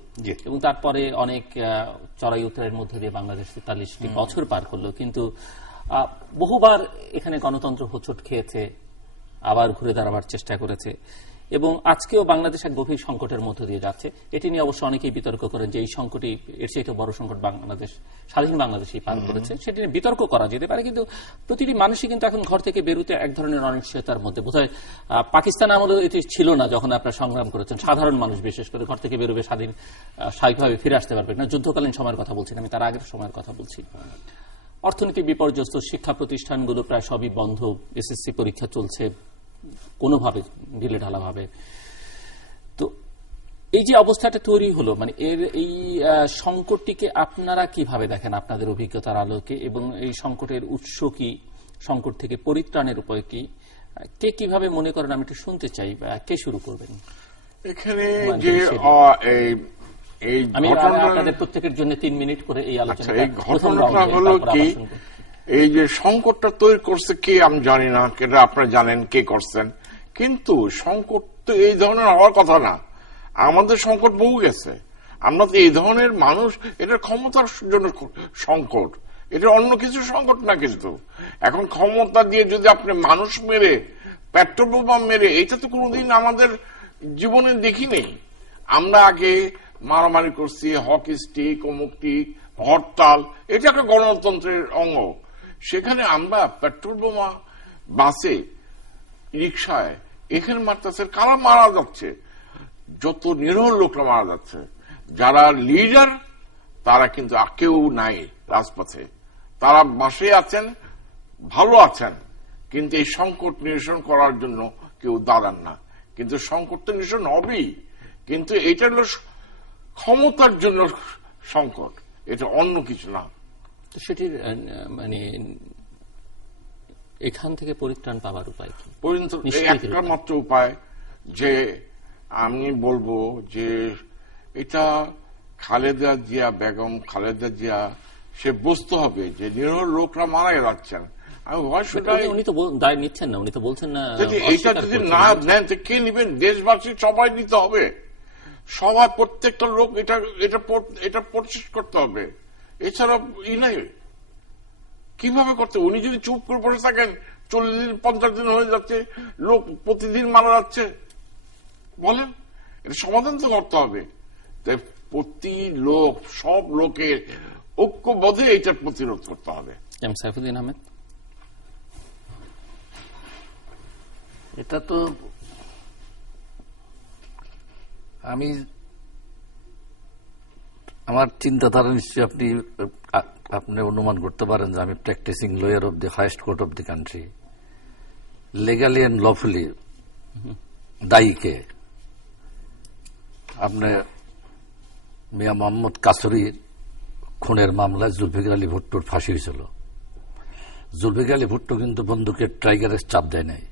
এবং তারপরে অনেক চড়াই উত্তরের মধ্যে দিয়ে বাংলাদেশ 43টি বছর পার করলো, কিন্তু বহুবার এখানে গণতন্ত্র হোঁচট খেয়েছে, আবার ঘুরে দাঁড়াবার চেষ্টা করেছে, এবং আজকেও বাংলাদেশ এক গভীর সংকটের মধ্য দিয়ে যাচ্ছে। এটি নিয়ে অবশ্য অনেকেই বিতর্ক করেন যে এই সংকটই এর চেয়ে বড় সংকট বাংলাদেশ, স্বাধীন বাংলাদেশই পার করেছে। সেটি নিয়ে বিতর্ক করা যেতে পারে, কিন্তু প্রতিটি মানুষই কিন্তু এখন ঘর থেকে বেরোতে এক ধরনের অনিশ্চয়তার মধ্যে। বোধহয় পাকিস্তান আমলেও এটি ছিল না যখন আপনারা সংগ্রাম করেছেন। সাধারণ মানুষ বিশেষ করে ঘর থেকে বেরোবে, স্বাভাবিকভাবে ফিরে আসতে পারবে না। যুদ্ধকালীন সময়ের কথা বলছি, আমি তার আগের সময়ের কথা বলছি। অর্থনীতি বিপর্যস্ত, শিক্ষা প্রতিষ্ঠানগুলো প্রায় সবই বন্ধ, এসএসসি পরীক্ষা চলছে কোনোভাবে ঢিলে ঢালাভাবে। তো এই যে অবস্থাটা তৈরি হলো, মানে এই সংকটটিকে আপনারা কিভাবে দেখেন আপনাদের অভিজ্ঞতার আলোকে, এবং এই সংকটের উৎস কি, সংকট থেকে পরিত্রাণের উপায় কি, কে কিভাবে মনে করেন? আমি একটু শুনতে চাই, কে শুরু করবেন? এখানে যে এই আমি ঘটনাটা, আপনাদের প্রত্যেকের জন্য 3 মিনিট করে এই আলোচনা, এই ঘটনাটা হলো কি, এই যে সংকটটা তৈরি করছে কে আমি জানি না, এটা আপনারা জানেন কে করছেন, কিন্তু সংকট তো এই ধরনের হওয়ার কথা না। আমাদের সংকট বহু গেছে, আমরা তো এই ধরনের মানুষ, এটা ক্ষমতার জন্য সংকট, এটা অন্য কিছু সংকট না। কিন্তু এখন ক্ষমতা দিয়ে যদি আপনি মানুষ মেরে, পেট্রোল বোমা মেরে, এটা তো কোনোদিন আমাদের জীবনে দেখিনি। আমরা আগে মারামারি করছি, হকি স্টিক, অমুক স্টিক, হরতাল, এটা একটা গণতন্ত্রের অঙ্গ। সেখানে আমরা পেট্রোল বোমা, বাসে, রিক্সায় এখানে মারতেছে, কারা মারা যাচ্ছে? যত নিরহ লোকরা মারা যাচ্ছে। যারা লিডার তারা কিন্তু কেউ নাই রাজপথে, তারা বাসে আছেন, ভালো আছেন, কিন্তু এই সংকট নিরসন করার জন্য কেউ দাঁড়ান না। কিন্তু সংকট তো নিরসন হবেই, কিন্তু এটা হলো ক্ষমতার জন্য সংকট, এটা অন্য কিছু না। সেটির মানে এখান থেকে পরিত্রাণ পাওয়ার উপায় কি? একটা মাত্র উপায়, যে আমি বলবো যে এটা খালেদা জিয়া, বেগম খালেদা জিয়া, সে বুঝতে হবে যে নিরহ লোকরা মারা যাচ্ছেন। উনি তো দায় নিচ্ছেন না, উনি তো বলছেন না। এইটা যদি না নেন তো কে নিবেন? দেশবাসী সবাই নিতে হবে, সবাই, প্রত্যেকটা লোক এটা প্রচেষ্টা করতে হবে, এছাড়া নাই। কিভাবে করতে? উনি যদি চুপ করে বসে থাকেন, 40 দিন 50 দিন হয়ে যাচ্ছে, লোক প্রতিদিন মারা যাচ্ছে, বলেন এটা সমাধান তো করতে হবে। তাই প্রতি লোক, সব লোকের ঐক্যবোধে এটা প্রতিরোধ করতে হবে। সাইফুদ্দিন আহমেদ, এটা তো আমি, আমার চিন্তাধারা নিশ্চয়ই আপনি অনুমান করতে পারেন যে আমি practising lawyer of the highest court of the country. Legally and lawfully দায়ীকে আপনি মিয়া মোহাম্মদ কাসুরির খুনের মামলায় জুলফিকার আলী ভুট্টোর ফাঁসি হয়েছিল। জুলফিকার আলী ভুট্টো কিন্তু বন্দুকের ট্রাইগারের চাপ দেয় নাই,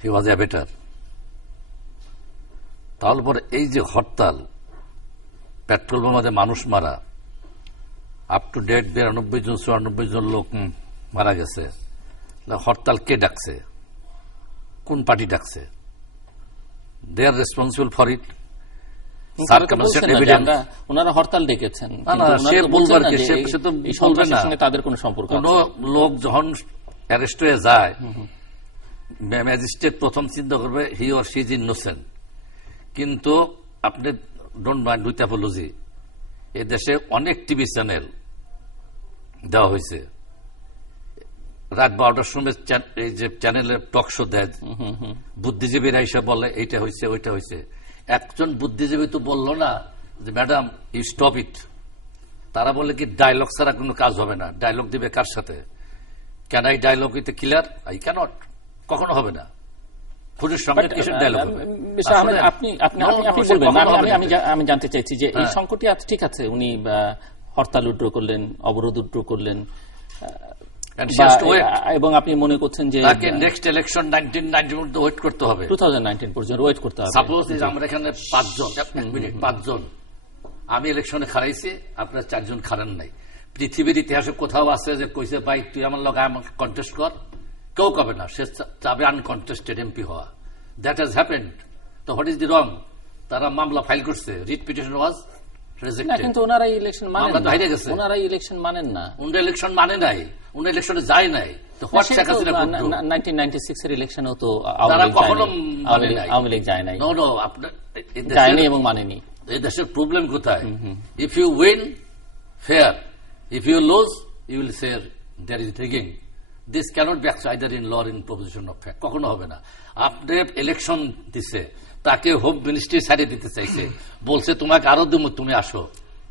হি ওয়াজ অ্যাবেটার। তাহলে পরে এই যে হরতাল, পেট্রোল বোমাতে মানুষ মারা, আপ টু ডেট 92 জন 94 জন লোক মারা গেছে। হরতাল কে ডাকছে? কোন পার্টি ডাকছে? দে আর রেসপন্সিবল ফর ইট। ওনারা হরতাল ডেকেছেন, তাদের কোন সম্পর্ক? কোন লোক যখন অ্যারেস্ট হয়ে যায়, ম্যাজিস্ট্রেট প্রথম চিন্তা করবে he or she is innocent. কিন্তু আপনি ডোন্ট মাইন্ড উইথ অ্যাপোলজি, এ দেশে অনেক টিভি চ্যানেল দেওয়া হয়েছে, রাত 12টার সময় এই যে চ্যানেলে টক শো দেয়, বুদ্ধিজীবীরা এসে বলে এইটা হয়েছে ওইটা হয়েছে। একজন বুদ্ধিজীবী তো বললো না যে ম্যাডাম ইউ স্টপ ইট। তারা বলে কি ডায়লগ ছাড়া কোনো কাজ হবে না। ডায়লগ দিবে কার সাথে? Can I dialogue with a killer? I can't, কখনো হবে না। খুনের সঙ্গে কিসের ডায়লগ হবে? আমি জানতে চাইছি যে এই সংকটটি ঠিক আছে, উনি হরতাল উড্র করলেন, অবরোধ উড্র করলেন, এবং আপনি মনে করছেন যে নেক্সট ইলেকশন 1990 ওয়েট করতে হবে, 2019 পর্যন্ত ওয়েট করতে হবে। সাপোজ আমরা এখানে 5 জন, 1 মিনিট, 5 জন আমি ইলেকশনে খারাইছি, আপনারা 4 জন খারান নাই। পৃথিবীর ইতিহাসে কোথাও আছে যে কইছে ভাই তুই আমার লগে কন্টেস্ট কর? কেউ কবে না, সে চাবে আনকন্টেস্টেড এমপি হওয়া। That has happened. তো হোয়াট ইজ দি রং? তারা মামলা ফাইল করছে, রিট পিটিশন ওয়াজ রেজেক্টেড। কিন্তু ওনারা ইলেকশন মানেন না, ওনারা ইলেকশন মানেন না, ওনারা ইলেকশন মানে নাই, ওনারা ইলেকশনে যায় নাই। তো হোয়াট শেখ হাসিনা 1996 এর ইলেকশনেও তো আওয়ামী লীগ যায় নাই, যায়নি এবং মানেনি। এই দেশের প্রবলেম কোথায়? If you win fair, if you lose you will say there is rigging. This cannot be either in law or in proposition of fact, কখনো হবে না। আপনি ইলেকশন দিছে, তাকে হোম মিনিস্ট্রি ছাড়িয়ে দিতে চাইছে, বলছে তোমাকে আরো দেবো, তুমি আসো।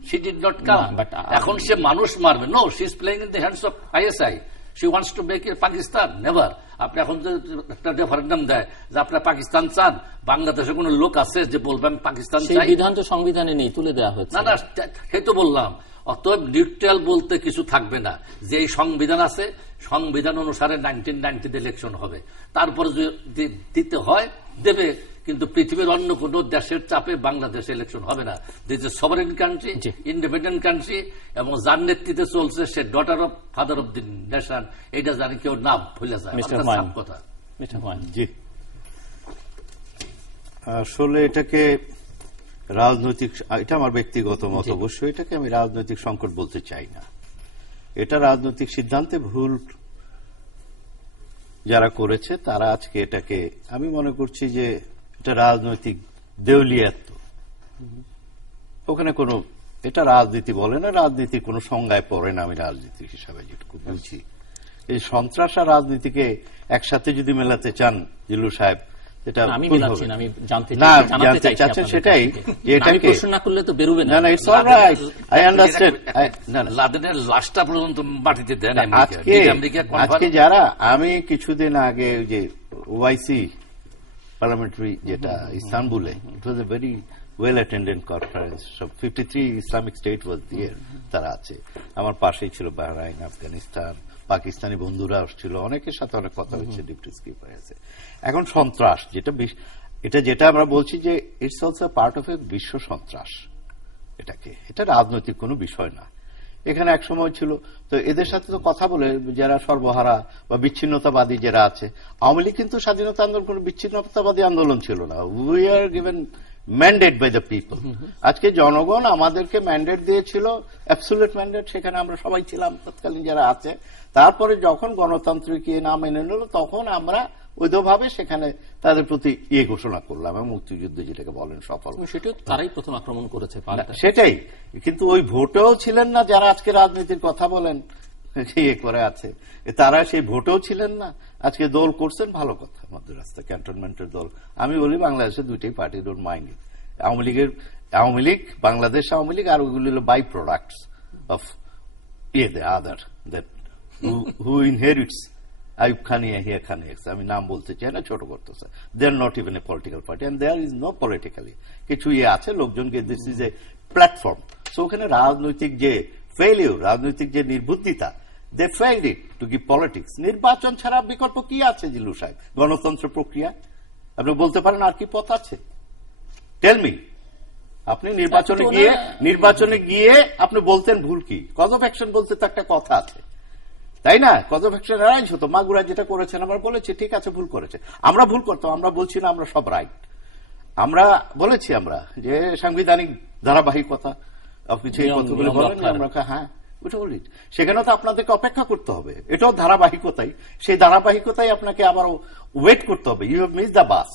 She did not come. এখন সে মানুষ মারবে? No, she is playing in the hands of ISI. She wants to make it Pakistan. Never. আপনি এখন যে একটা রেফারেন্ডাম দেয় যে আপনারা পাকিস্তান চান, বাংলাদেশে কোন লোক আছে যে বলবেন পাকিস্তান সেই চাই? বিধান তো সংবিধানে নেই, তুলে দেওয়া হয়েছে। না না, সেই তো বললাম। অতএব নিউট্রাল বলতে কিছু থাকবে না, যে এই সংবিধান আছে, সংবিধান অনুসারে 1990 ইলেকশন হবে, তারপরে যদি দিতে হয় দেবে, কিন্তু পৃথিবীর অন্য কোন দেশের চাপে বাংলাদেশে ইলেকশন হবে না। This is sovereign country, independent country, এবং যার নেতৃত্বে চলছে সে daughter of father of the nation, এটা জানি কেউ নাম ভুলে যায়। কথা জি, আসলে এটাকে রাজনৈতিক, এটা আমার ব্যক্তিগত মত, অবশ্যই এটাকে আমি রাজনৈতিক সংকট বলতে চাই না। এটা রাজনৈতিক সিদ্ধান্তে ভুল যারা করেছে তারা আজকে এটাকে, আমি মনে করছি যে এটা রাজনৈতিক দেউলিয়াত্ব। ওখানে কোনো, এটা রাজনীতি বলে না, রাজনীতির কোনো সংজ্ঞায় পড়ে না। আমি রাজনীতি হিসাবে যেটুকু বুঝছি, এই সন্ত্রাস আর রাজনীতিকে একসাথে যদি মেলাতে চান জিল্লু সাহেব, আমি মিলাচ্ছি না, আমি জানতে চাচ্ছি সেটাই, আমি প্রশ্ন না করলে তো বেরোবে না। না, ইটস অলরাইট, আই আন্ডারস্ট্যান্ড। লাদেনের লাশটা পর্যন্ত মাটিতে দেন আজকে যারা, আমি কিছুদিন আগে যে ওআইসি পার্লামেন্টারি যেটা ইস্তানবুলে, it was a very well attended conference, সব 53 ইসলামিক স্টেট ওয়াজ দেয়ার, তারা আছে। আমার পাশেই ছিল বাহরাইন, আফগানিস্তান, পাকিস্তানি বন্ধুরা আসছিল, অনেকের সাথে অনেক কথা হচ্ছে, ডিপটি স্পিকার আছে। এখন সন্ত্রাস যেটা আমরা বলছি যে ইটস অলসো পার্ট অফ এ বিশ্ব সন্ত্রাস, এটাকে, এটা রাজনৈতিক কোনো বিষয় না। এখানে এক সময় ছিল, তো এদের সাথে তো কথা বলে যারা সর্বহারা বা বিচ্ছিন্নতাবাদী যারা আছে, আওয়ামী লীগ কিন্তু স্বাধীনতা আন্দোলন কোনো বিচ্ছিন্নতাবাদী আন্দোলন ছিল না। We are given mandate by the people. আজকে জনগণ আমাদেরকে ম্যান্ডেট দিয়েছিল, অ্যাবসোলিউট ম্যান্ডেট, সেখানে আমরা সবাই ছিলাম তৎকালীন যারা আছে। তারপরে যখন গণতান্ত্রিক না মেনে নিল, তখন আমরা বৈধভাবে সেখানে তাদের প্রতি ঘোষণা করলাম, এবং মুক্তিযুদ্ধ যেটাকে বলেন সফল, সেটাও তারাই প্রথম আক্রমণ করেছে। সেটাই, কিন্তু ওই ভোটেও ছিলেন না যারা আজকে রাজনীতির কথা বলেন করে আছে, তারা সেই ভোটেও ছিলেন না। আজকে দল করছেন, ভালো কথা, মধ্য রাস্তা ক্যান্টনমেন্টের দল। আমি বলি বাংলাদেশে দুইটাই party, don't mind it. Awami League, Bangladesh Awami League, আর ওইগুলি হল by products of the other, that who inherits আইব খানিয়া, হিয়া খানিয়া, আমি নাম বলতে চাই না, ছোট করতেছে। They are not even a political party, and there is no politically কিছু আছে লোকজনকে, this is a platform. So ওখানে রাজনৈতিক যে ফেইলিউর, রাজনৈতিক যে নির্বুদ্ধিতা, they failed it to give politics. নির্বাচন ছাড়া বিকল্প কি আছে জিল্লু সাহেব? গণতন্ত্র প্রক্রিয়া, আপনি বলতে পারেন আর কি পথ আছে? Tell me. আপনি নির্বাচনে গিয়ে আপনি বলতেন ভুল কি? কজ অফ অ্যাকশন বলতে তো একটা কথা আছে, তাই না? কজ অফ অ্যাকশন রাইট হতো। মাগুরা যেটা করেছেন আমরা বলেছি ঠিক আছে, ভুল করেছে, আমরা ভুল করতাম, আমরা বলছি না আমরা সব রাইট। আমরা বলেছি আমরা যে সাংবিধানিক ধারাবাহিকতা, আপনি সেই কথাগুলো বলেন, আমরা হ্যাঁ ওটা বলি, সেখানে তো আপনাদেরকে অপেক্ষা করতে হবে, এটাও ধারাবাহিকতাই। সেই ধারাবাহিকতাই আপনাকে আবার ওয়েট করতে হবে। You have miss the bus.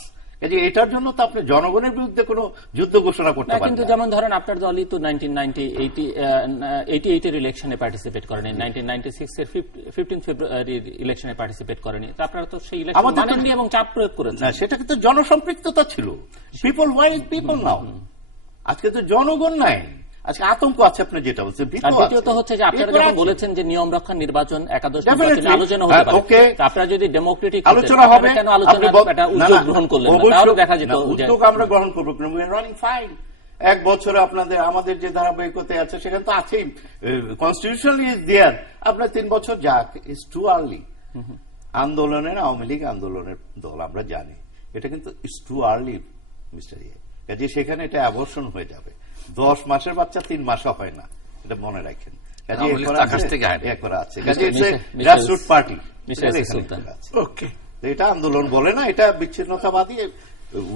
এটার জন্য তো আপনি জনগণের বিরুদ্ধে কোনো যুদ্ধ ঘোষণা করতে পারেন। কিন্তু যেমন ধরেন আপনার দলই তো 1988 এর ইলেকশনে পার্টিসিপেট করেনি, 1996 এর 15 ফেব্রুয়ারির ইলেকশনে পার্টিসিপেট করেনি, তো আপনারা তো সেই ইলেকশন মানেননি এবং চাপ প্রয়োগ করেছেন। না, সেটা কিন্তু জনসম্পৃক্ততা ছিল। পিপল, হোয়াই ইজ পিপল নাও? আজকে তো জনগণ নাই, আজকে আতঙ্ক আছে। আপনি যেটা বলছেন, দ্বিতীয়ত হচ্ছে যে আপনারা যখন বলেছেন যে নিয়ম রক্ষা নির্বাচন, একাদশ নির্বাচনে আলোচনা হতে পারে, আপনারা যদি ডেমোক্রেটিক আলোচনা হবে, কেন আলোচনা একটা উদ্যোগ গ্রহণ করলেন না? তাহলে দেখা যেত উদ্যোগ আমরা গ্রহণ করবো, রানিং ফাইন। এক বছরে আমাদের যে ধারাবাহিকতা আছে সেখানে তো আছেই, কনস্টিটিউশনালি ইজ দেয়ার। আপনার 3 বছর যাক, ইজ টু আর্লি। আন্দোলনের, আওয়ামী লীগ আন্দোলনের দল আমরা জানি, এটা কিন্তু ইজ টু আর্লি মিস্টার কাজে, সেখানে এটা অ্যাবর্শন হয়ে যাবে। 10 মাসের বাচ্চা 3 মাসও হয় না, এটা মনে রাখেন। এটা আন্দোলন বলে না, এটা বিচ্ছিন্নতাবাদী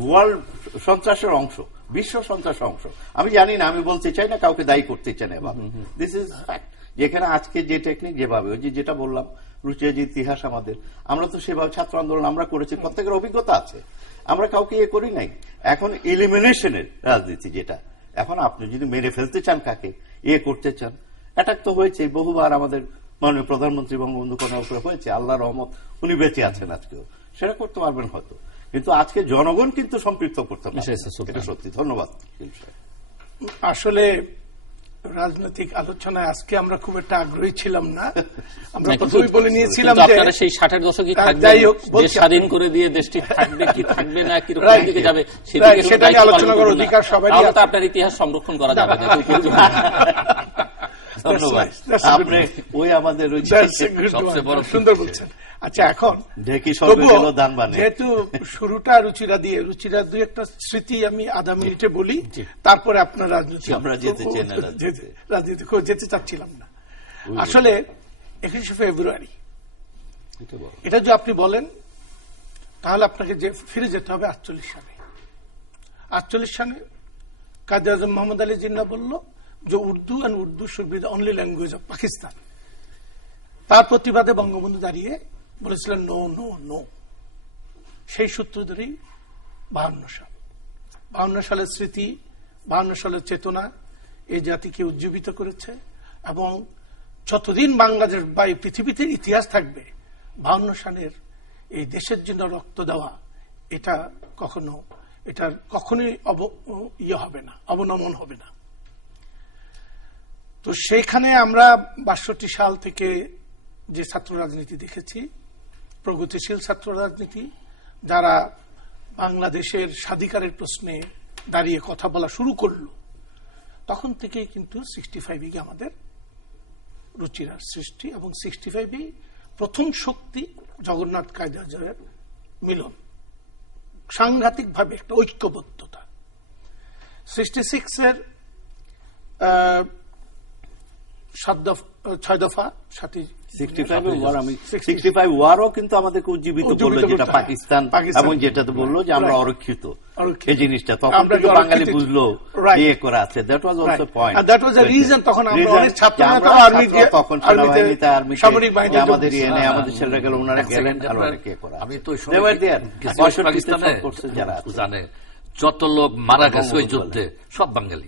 ওয়ার্ল্ড সন্ত্রাসের অংশ, বিশ্ব সন্ত্রাসের অংশ। আমি জানি না, আমি বলতে চাই না, কাউকে দায়ী করতে চাই না এভাবে। This is fact. যেখানে আজকে যে টেকনিক, যেভাবে ওই যেটা বললাম রুচিয়াজি ইতিহাস আমাদের, আমরা তো সেভাবে ছাত্র আন্দোলন আমরা করেছি, প্রত্যেকের অভিজ্ঞতা আছে, আমরা কাউকে করি নাই। এখন এলিমিনেশনের রাজনীতি যেটা, এখন আপনি যদি মেরে ফেলতে চান, কাকে করতে চান, অ্যাটাক তো হয়েছে বহুবার। আমাদের মাননীয় প্রধানমন্ত্রী বঙ্গবন্ধু কন্যার উপরে হয়েছে, আল্লাহ রহমত উনি বেঁচে আছেন আজকেও, সেটা করতে পারবেন হয়তো, কিন্তু আজকে জনগণ কিন্তু সম্পৃক্ত করতে পারবে, এটা সত্যি। ধন্যবাদ। আসলে রাজনৈতিক আলোচনায় আজকে আমরা খুব একটা আগ্রহী ছিলাম না। আমরা না, প্রথমেই বলে নিয়েছিলাম কিন্তু যে আপনারা সেই 60-এর দশকই থাকবেন, যাই হোক, দেশ বলছি স্বাধীন করে দিয়ে দেশটি থাকবে কি থাকবে না কি রকম Right. দিকে যাবে Right, সেটা নিয়ে আলোচনা করার অধিকার সবারই তাহলে তো আছে। আপনার ইতিহাস সংরক্ষণ করা যাবে না। ধন্যবাদ। That's a good আপনি ওই আমাদের ওই That's a good সবচেয়ে one. বড় সুন্দর বলছেন। আচ্ছা, এখন ঢেকি সর্বে তবুও গেল দান বানে। যেহেতু শুরুটা রুচিরা দিয়ে, রুচিরা দুই একটা স্মৃতি আমি আধা মিনিটে বলি, তারপরে আপনার রাজনীতি আমরা যেতে চাই না রাজনীতি যেতে চাচ্ছিলাম না। আসলে 21শে ফেব্রুয়ারি এটা যদি আপনি বলেন তাহলে আপনাকে যে ফিরে যেতে হবে 48 সালে। 48 সালে কায়েদ আজম মোহাম্মদ আলী জিন্নাহ বলল যে Urdu and Urdu should be the only language of Pakistan. তার প্রতিবাদে বঙ্গবন্ধু দাঁড়িয়ে বলেছিলেন নো নো নো। সেই সূত্র ধরেই 52 সালের স্মৃতি, 52 সালের চেতনা এই জাতিকে উজ্জীবিত করেছে, এবং যতদিন বাংলাদেশ বা এই পৃথিবীতে ইতিহাস থাকবে 52 সালের এই দেশের জন্য রক্ত দেওয়া এটা কখনোই ইয়ে হবে না, অবনমন হবে না। তো সেইখানে আমরা 62 সাল থেকে যে ছাত্র রাজনীতি দেখেছি, প্রগতিশীল ছাত্র রাজনীতি, যারা বাংলাদেশের স্বাধিকারের প্রশ্নে দাঁড়িয়ে কথা বলা শুরু করলো, তখন থেকেই কিন্তু 65 আমাদের রুচিরার সৃষ্টি, এবং 65 প্রথম শক্তি জগন্নাথ কায়েদ আজমের মিলন, সাংঘাতিক ভাবে একটা ঐক্যবদ্ধতা। 66 6 দফা 65 ওয়ারও কিন্তু আমাদেরকে উজ্জীবিত করলো, যেটা পাকিস্তান এবং যেটা তো বললো যে আমরা অরক্ষিত, এই জিনিসটা তখন থেকে বাঙালি বুঝলো ইয়ে করা আছে। That was also point, that was a reason. তখন আমরা অনেক ছাত্র তখন সেনাবাহিনীতে আর্মি আমাদের এনে আমাদের ছেলেরা গেল, ওনারা গেলেন, আর অনেকে করা। আমি তো পাকিস্তানে জানে যত লোক মারা গেছে ওই যুদ্ধে সব বাঙালি।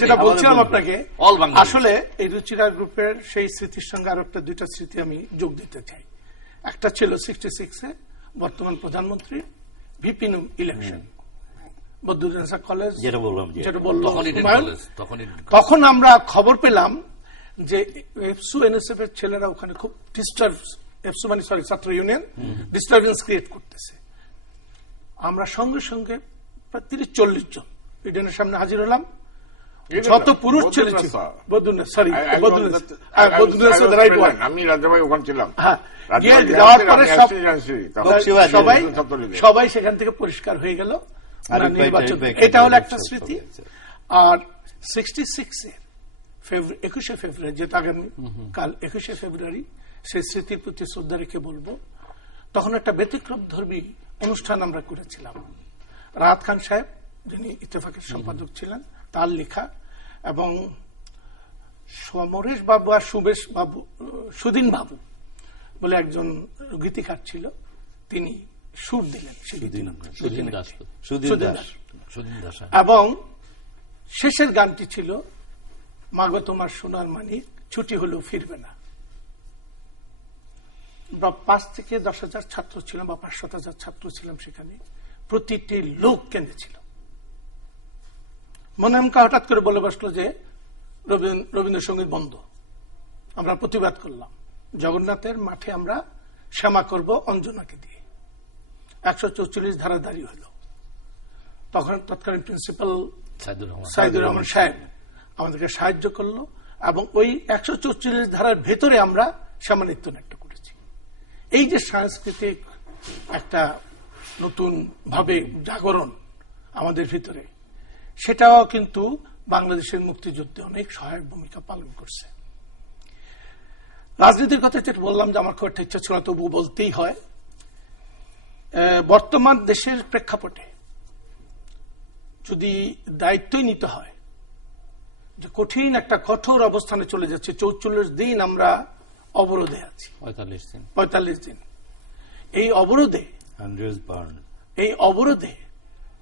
যেটা বলছিলাম আপনাকে, আসলে এই রুচিরা গ্রুপের সেই স্মৃতির সঙ্গে আরো দুইটা স্মৃতি আমি যোগ দিতে চাই। একটা ছিল 66-এ বর্তমান প্রধানমন্ত্রী ভিপি ইলেকশন, বদরুদ্দিন কলেজ, যেটা বললাম, তখন আমরা খবর পেলাম যে এফসু এনএসএফ এর ছেলেরা ওখানে খুব ছাত্র ইউনিয়ন ডিস্টারবেন্স ক্রিয়েট করতেছে। আমরা সঙ্গে সঙ্গে প্রায় 30-40 জন ইডেনের সামনে হাজির হলাম। যত পুরুষ ছেলে ছিল, আমি রাজাভাই ওখানে ছিলাম, যাওয়ার পরে সবাই সেখান থেকে পরিষ্কার হয়ে গেল। এটা হলো একটা স্মৃতি। আর 66-এর 21শে ফেব্রুয়ারি, যেটা আগামী কাল 21শে ফেব্রুয়ারি, সেই স্মৃতির প্রতি শ্রদ্ধা রেখে বলবো, তখন একটা ব্যতিক্রম ধর্মী অনুষ্ঠান আমরা করেছিলাম। রাহাত খান সাহেব, যিনি ইত্তেফাকের সম্পাদক ছিলেন, তার লেখা, এবং সমরেশ বাবু আর সুদিন বাবু বলে একজন গীতিকার ছিল, তিনি সুর দিলেন এবং শেষের গানটি ছিল মাগো তোমার সোনার মানিক ছুটি হলেও ফিরবে না। 5 থেকে 10,000 ছাত্র ছিলাম বা 500,000 ছাত্র ছিলাম সেখানে। প্রতিটি লোক কেঁদেছিল। মনে এমকা হঠাৎ করে বলে বসলো যে রবীন্দ্রসঙ্গীত বন্ধ। আমরা প্রতিবাদ করলাম। জগন্নাথের মাঠে আমরা শ্যামা করব অঞ্জনাকে দিয়ে। 144 ধারা দাঁড়িয়ে হলো। তখন তৎকালীন প্রিন্সিপাল সাইদুর রহমান সাহেব আমাদেরকে সাহায্য করলো, এবং ওই 144 ধারার ভেতরে আমরা শ্যামা নৃত্য নাট্য করেছি। এই যে সাংস্কৃতিক একটা নতুন ভাবে জাগরণ আমাদের ভিতরে, সেটাও কিন্তু বাংলাদেশের মুক্তিযুদ্ধে অনেক সহায়ক ভূমিকা পালন করছে। রাজনীতির কথা যেটা বললাম যে আমার খুব একটা ইচ্ছা ছিল, তবু বলতেই হয়। বর্তমান দেশের প্রেক্ষাপটে যদি দায়িত্বই নিতে হয় যে কঠিন একটা কঠোর অবস্থানে চলে যাচ্ছে, 44 দিন আমরা অবরোধে আছি, 45 দিন। এই অবরোধে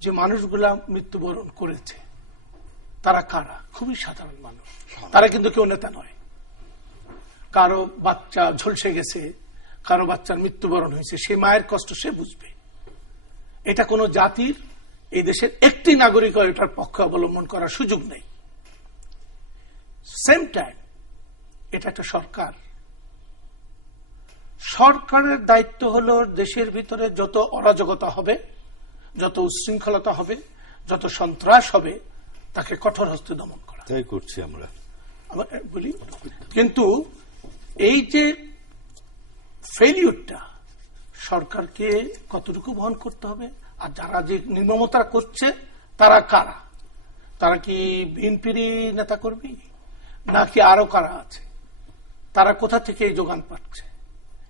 যে মানুষগুলা মৃত্যুবরণ করেছে তারা কারা? খুবই সাধারণ মানুষ। তারা কিন্তু কেউ নেতা নয়। কারো বাচ্চা ঝলসে গেছে, কারো বাচ্চার মৃত্যুবরণ হয়েছে, সে মায়ের কষ্ট সে বুঝবে। এটা কোনো জাতির, এই দেশের একটি নাগরিক এটার পক্ষে অবলম্বন করার সুযোগ নেই। সেম টাইম এটা একটা সরকার, সরকারের দায়িত্ব হলো দেশের ভিতরে যত অরাজকতা হবে, যত উচ্ছৃঙ্খলতা হবে, যত সন্ত্রাস হবে, তাকে কঠোর হস্তে দমন করা। তাই করছি আমরা বলি। কিন্তু এই যে ফেলিউরটা সরকারকে কতটুকু বহন করতে হবে, আর যারা যে নির্মমতা করছে তারা কারা? তারা কি বিএনপির নেতা কর্মী নাকি আরো কারা আছে? তারা কোথা থেকে এই যোগান পাচ্ছে,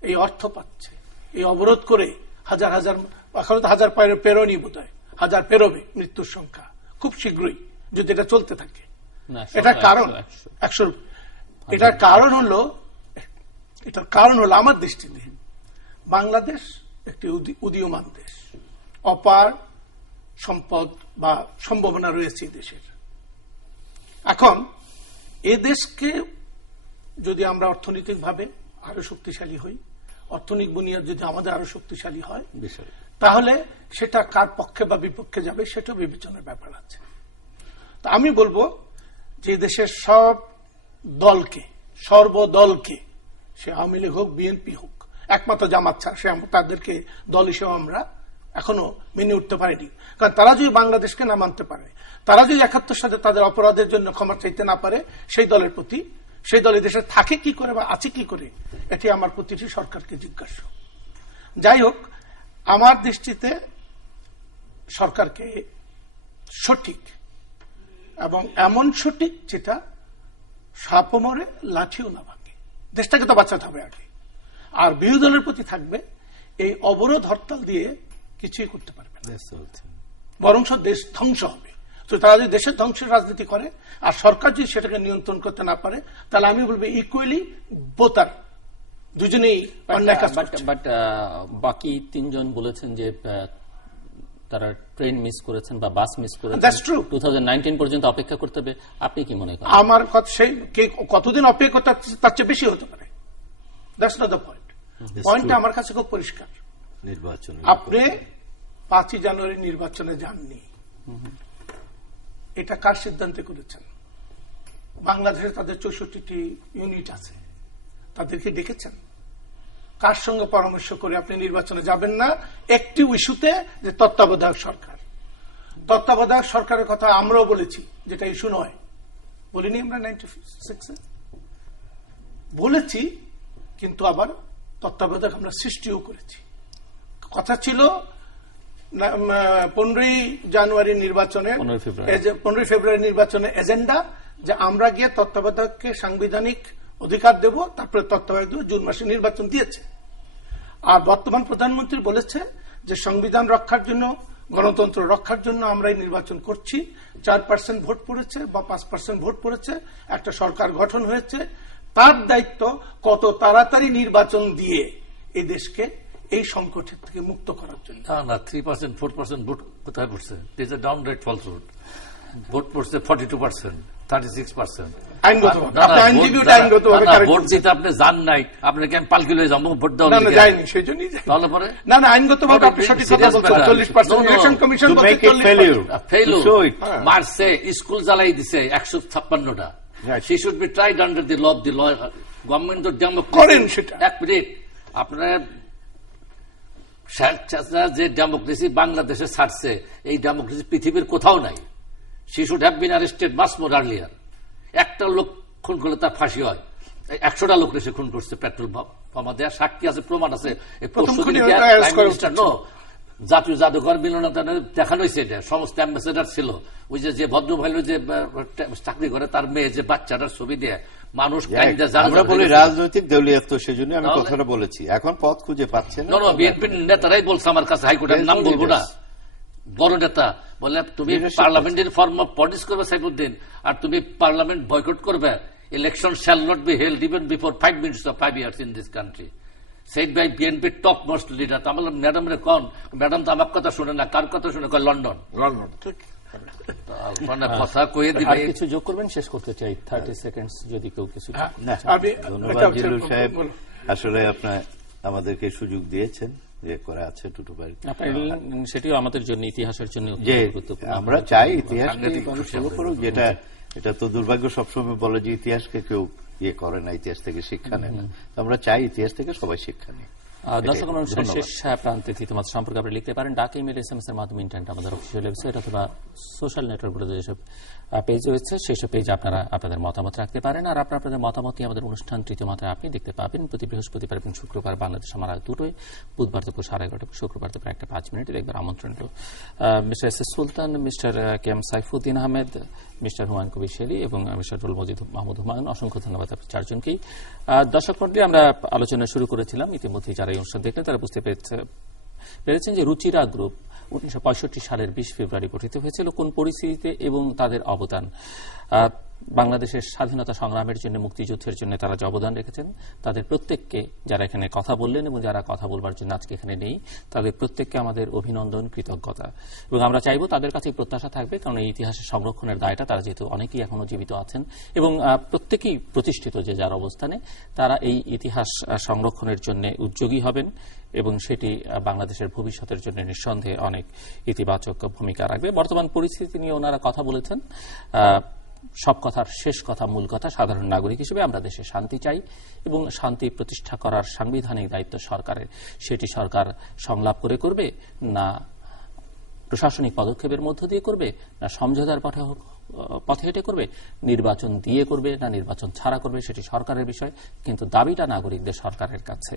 এই অর্থ পাচ্ছে? এই অবরোধ করে হাজার হাজার, এখন তো হাজার পেরোনি বোধ হয়, হাজার পেরোবে মৃত্যুর সংখ্যা খুব শীঘ্রই যদি এটা চলতে থাকে। এটার কারণ 100, এটার কারণ হলো আমার দৃষ্টিতে বাংলাদেশ একটি উদীয়মান দেশ, অপার সম্পদ বা সম্ভাবনা রয়েছে দেশের। এখন এ দেশকে যদি আমরা অর্থনৈতিকভাবে আরো শক্তিশালী হই, অর্থনৈতিক বুনিয়াদ যদি আমাদের আরো শক্তিশালী হয়, তাহলে সেটা কার পক্ষে বা বিপক্ষে যাবে সেটা বিবেচনার ব্যাপার আছে। তা আমি বলবো যে দেশের সব দলকে, সর্বদলকে, সে আওয়ামী লীগ হোক বিএনপি হোক, একমাত্র জামাত ছাড়া, সে তাদেরকে দল হিসেবে আমরা এখনো মেনে উঠতে পারিনি। কারণ তারা যদি বাংলাদেশকে না মানতে পারে, তারা যদি ৭১ সালে তাদের অপরাধের জন্য ক্ষমা চাইতে না পারে, সেই দলের প্রতি, সেই দল দেশে থাকে কি করে বা আছে কি করে, এটি আমার প্রতিটি সরকারকে জিজ্ঞাসা। যাই হোক, আমার দৃষ্টিতে সরকারকে সঠিক এবং এমন সঠিক যেটা সাপও মরে লাঠিও না ভাঙে, দেশটাকে তো বাঁচাতে হবে আগে। আর বিরোধী দলের প্রতি থাকবে এই অবরোধ হরতাল দিয়ে কিছুই করতে পারবে না, বরং দেশ ধ্বংস হবে। তো তারা যদি দেশের ধ্বংসের রাজনীতি করে আর সরকার যদি সেটাকে নিয়ন্ত্রণ করতে না পারে, তাহলে আমি বলবো ইকুয়ালি বোতার দুজনেই অন্যায় কাজ করছে। বাট বাকি তিনজন বলেছেন যে তারা ট্রেন মিস করেছেন বা বাস মিস করেছেন, 2019 পর্যন্ত অপেক্ষা করতে হবে। আপনি কি মনে করেন? আমার কথা, সেই কতদিন অপেক্ষা করতে, তার চেয়ে বেশি হতে পারে। That's not the point. পয়েন্টটা আমার কাছে খুব পরিষ্কার। নির্বাচন, আপনি 5ই জানুয়ারি নির্বাচনে যাননি, এটা কার সিদ্ধান্তে করেছেন? বাংলাদেশে তাদের 64টি ইউনিট আছে, তাদেরকে ডেকেছেন? কার সঙ্গে পরামর্শ করে আপনি নির্বাচনে যাবেন না? একটি ইস্যুতে, যে তত্ত্বাবধায়ক সরকার। তত্ত্বাবধায়ক সরকারের কথা আমরাও বলেছি, যেটা ইস্যু নয়, বলিনি আমরা 96-এ বলেছি, কিন্তু আবার তত্ত্বাবধায়ক আমরা সৃষ্টিও করেছি। কথা ছিল 15ই জানুয়ারি নির্বাচনে, 15 ফেব্রুয়ারি নির্বাচনে এজেন্ডা, যে আমরা গিয়ে তত্ত্বাবধায়ককে সাংবিধানিক অধিকার দেব, তারপরে তত্ত্বাবধায়ক জুন মাসে নির্বাচন দিয়েছে। আর বর্তমান প্রধানমন্ত্রী বলেছে যে সংবিধান রক্ষার জন্য, গণতন্ত্র রক্ষার জন্য আমরা এই নির্বাচন করছি। 4% ভোট পড়েছে বা 5% ভোট পড়েছে, একটা সরকার গঠন হয়েছে। তার দায়িত্ব কত তাড়াতাড়ি নির্বাচন দিয়ে এই দেশকে এই সংকটের থেকে মুক্ত করার জন্য। না, 3% 4% ভোট কোথায় পড়ছে? This is downgrade falsehood. Vote পড়ছে 42%, 36%। ভোট দিতে আপনি যান নাই, আপনাকে আমি পালকি লয়ে যাবো ভোট দেওয়া যায়নি, সেই জন্যই তাহলে পরে না আইনগতভাবে আপনি সঠিক কথা বলছেন। 40% ইলেকশন কমিশন মার্চে স্কুল জ্বালাই দিছে 156টা। She should be tried under the law of the law. Government তো ডেমোক্রেসি করেন সেটা। এক মিনিট, আপনারা যে ডেমোক্রেসি বাংলাদেশে ছাড়ছে, এই ডেমোক্রেসি পৃথিবীর কোথাও নাই। She should have been arrested much more earlier. একটা লোক খুন করলে তার ফাঁসি হয়, 100টা লোক সে খুন করছে পেট্রোল বোমা দেওয়া, সাক্ষী আছে, প্রমাণ আছে। জাতীয় জাদুঘর মিলনায়তনে দেখানো হয়েছে, এটা সমস্ত অ্যাম্বাসেডার ছিল। ওই যে ভদ্র ভাই যে চাকরি করে, তার মেয়ে যে বাচ্চাটার ছবি দিয়ে মানুষ আমরা বলি রাজনৈতিক দলীয়ত্ব, সেজন্য আমি কথাটা বলেছি। এখন পথ খুঁজে পাচ্ছে না। বিএনপির নেতারাই বলছে আমার কাছে, হাইকোর্টের নাম বলবো না, বড় নেতা বলে তুমি পার্লামেন্টের ফর্ম অফ পলিটিক্স করবে সাইফুদ্দিন, আর তুমি পার্লামেন্ট বয়কট করবে। Election shall not be held even before 5 minutes of 5 years in this country. Said by BNP top most leader. আমার ম্যাডাম রে কোন ম্যাডাম তো আমার কথা শুনে না, কার কথা শুনে? কয় লন্ডন। ঠিক মানে কথা কয়ে দিবে। কিছু যোগ করবেন? শেষ করতে চাই 30 সেকেন্ডস যদি কেউ কিছু। ধন্যবাদ জিল্লুর সাহেব। আসলে আপনার আমাদেরকে সুযোগ দিয়েছেন যে করে আছে টুটুবাড়ি। সেটিও আমাদের জন্য, ইতিহাসের জন্য যে গুরুত্বপূর্ণ। আমরা চাই ইতিহাসকে মানুষ ফলো করুক, এটা তো দুর্ভাগ্য সবসময় বলে যে ইতিহাসকে কেউ ইয়ে করে না, ইতিহাস থেকে শিক্ষা নেয় না। আমরা চাই ইতিহাস থেকে সবাই শিক্ষা নেয়। দর্শক অনুষ্ঠানের শেষ প্রান্তে তোমাদের সম্পর্কে আপনি লিখতে পারেন ডাক, ইমেল, SMS এর মাধ্যমে, ইন্টারনেট, আমাদের অফিসিয়াল ওয়েবসাইট অথবা সোশ্যাল নেটওয়ার্কগুলোতে যেসব পেজ রয়েছে সেসব পেজে আপনারা আপনাদের মতামত রাখতে পারেন। আর আপনাদের মতামতই আমাদের অনুষ্ঠান তৃতীয় মাত্রায় আপনি দেখতে পাবেন প্রতি বৃহস্পতিবার এবং শুক্রবার বাংলাদেশ আমার 2টায়, বুধবার দুপুর 11:30, শুক্রবার দুপুর 1:05 দেখবার আমন্ত্রণ রইল। Mister S S Sultan, mister KM Saifuddin Ahmed, mister Humayun Kabir Sheri এবং মিস্টার রুল মজিদ মাহমুদ হুমায়ুন, অসংখ্য ধন্যবাদ আপনার চারজনকেই। দর্শক মণ্ডলী, আমরা আলোচনা শুরু করেছিলাম, ইতিমধ্যে যারা এই অনুষ্ঠান দেখলেন তারা বুঝতে পেরেছেন যে রুচিরা গ্রুপ 1965 সালের 20 ফেব্রুয়ারি গঠিত হয়েছিল, কোন পরিস্থিতিতে এবং তাদের অবদান, বাংলাদেশের স্বাধীনতা সংগ্রামের জন্য, মুক্তিযুদ্ধের জন্য তারা যে অবদান রেখেছেন, তাদের প্রত্যেককে, যারা এখানে কথা বললেন এবং যারা কথা বলবার জন্য আজকে এখানে নেই, তাদের প্রত্যেককে আমাদের অভিনন্দন, কৃতজ্ঞতা। এবং আমরা চাইব তাদের কাছে প্রত্যাশা থাকবে, কারণ এই ইতিহাসের সংরক্ষণের দায়টা তারা যেহেতু অনেকেই এখনো জীবিত আছেন এবং প্রত্যেকেই প্রতিষ্ঠিত যে যার অবস্থানে, তারা এই ইতিহাস সংরক্ষণের জন্য উদ্যোগী হবেন এবং সেটি বাংলাদেশের ভবিষ্যতের জন্য নিঃসন্দেহে অনেক ইতিবাচক ভূমিকা রাখবে। বর্তমান পরিস্থিতি নিয়ে ওনারা কথা বলেছেন। সব কথার শেষ কথা, মূল কথা, সাধারণ নাগরিক হিসেবে আমরা দেশে শান্তি চাই এবং শান্তি প্রতিষ্ঠা করার সাংবিধানিক দায়িত্ব সরকারের। সেটি সরকার সংলাপ করে করবে, না প্রশাসনিক পদক্ষেপের মধ্য দিয়ে করবে, না সমঝোতার পথে হেঁটে করবে, নির্বাচন দিয়ে করবে, না নির্বাচন ছাড়া করবে, সেটি সরকারের বিষয়। কিন্তু দাবিটা নাগরিকদের সরকারের কাছে।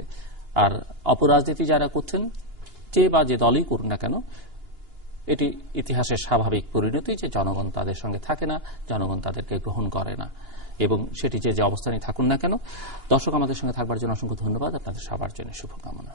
আর অপরাজনীতি যারা করছেন, যে বা যে দলই করুন না কেন, এটি ইতিহাসের স্বাভাবিক পরিণতি যে জনগণ তাদের সঙ্গে থাকে না, জনগণ তাদেরকে গ্রহণ করে না, এবং সেটি যে যে অবস্থানে থাকুন না কেন। দর্শক, আমাদের সঙ্গে থাকবার জন্য অসংখ্য ধন্যবাদ, আপনাদের সবার জন্য শুভকামনা।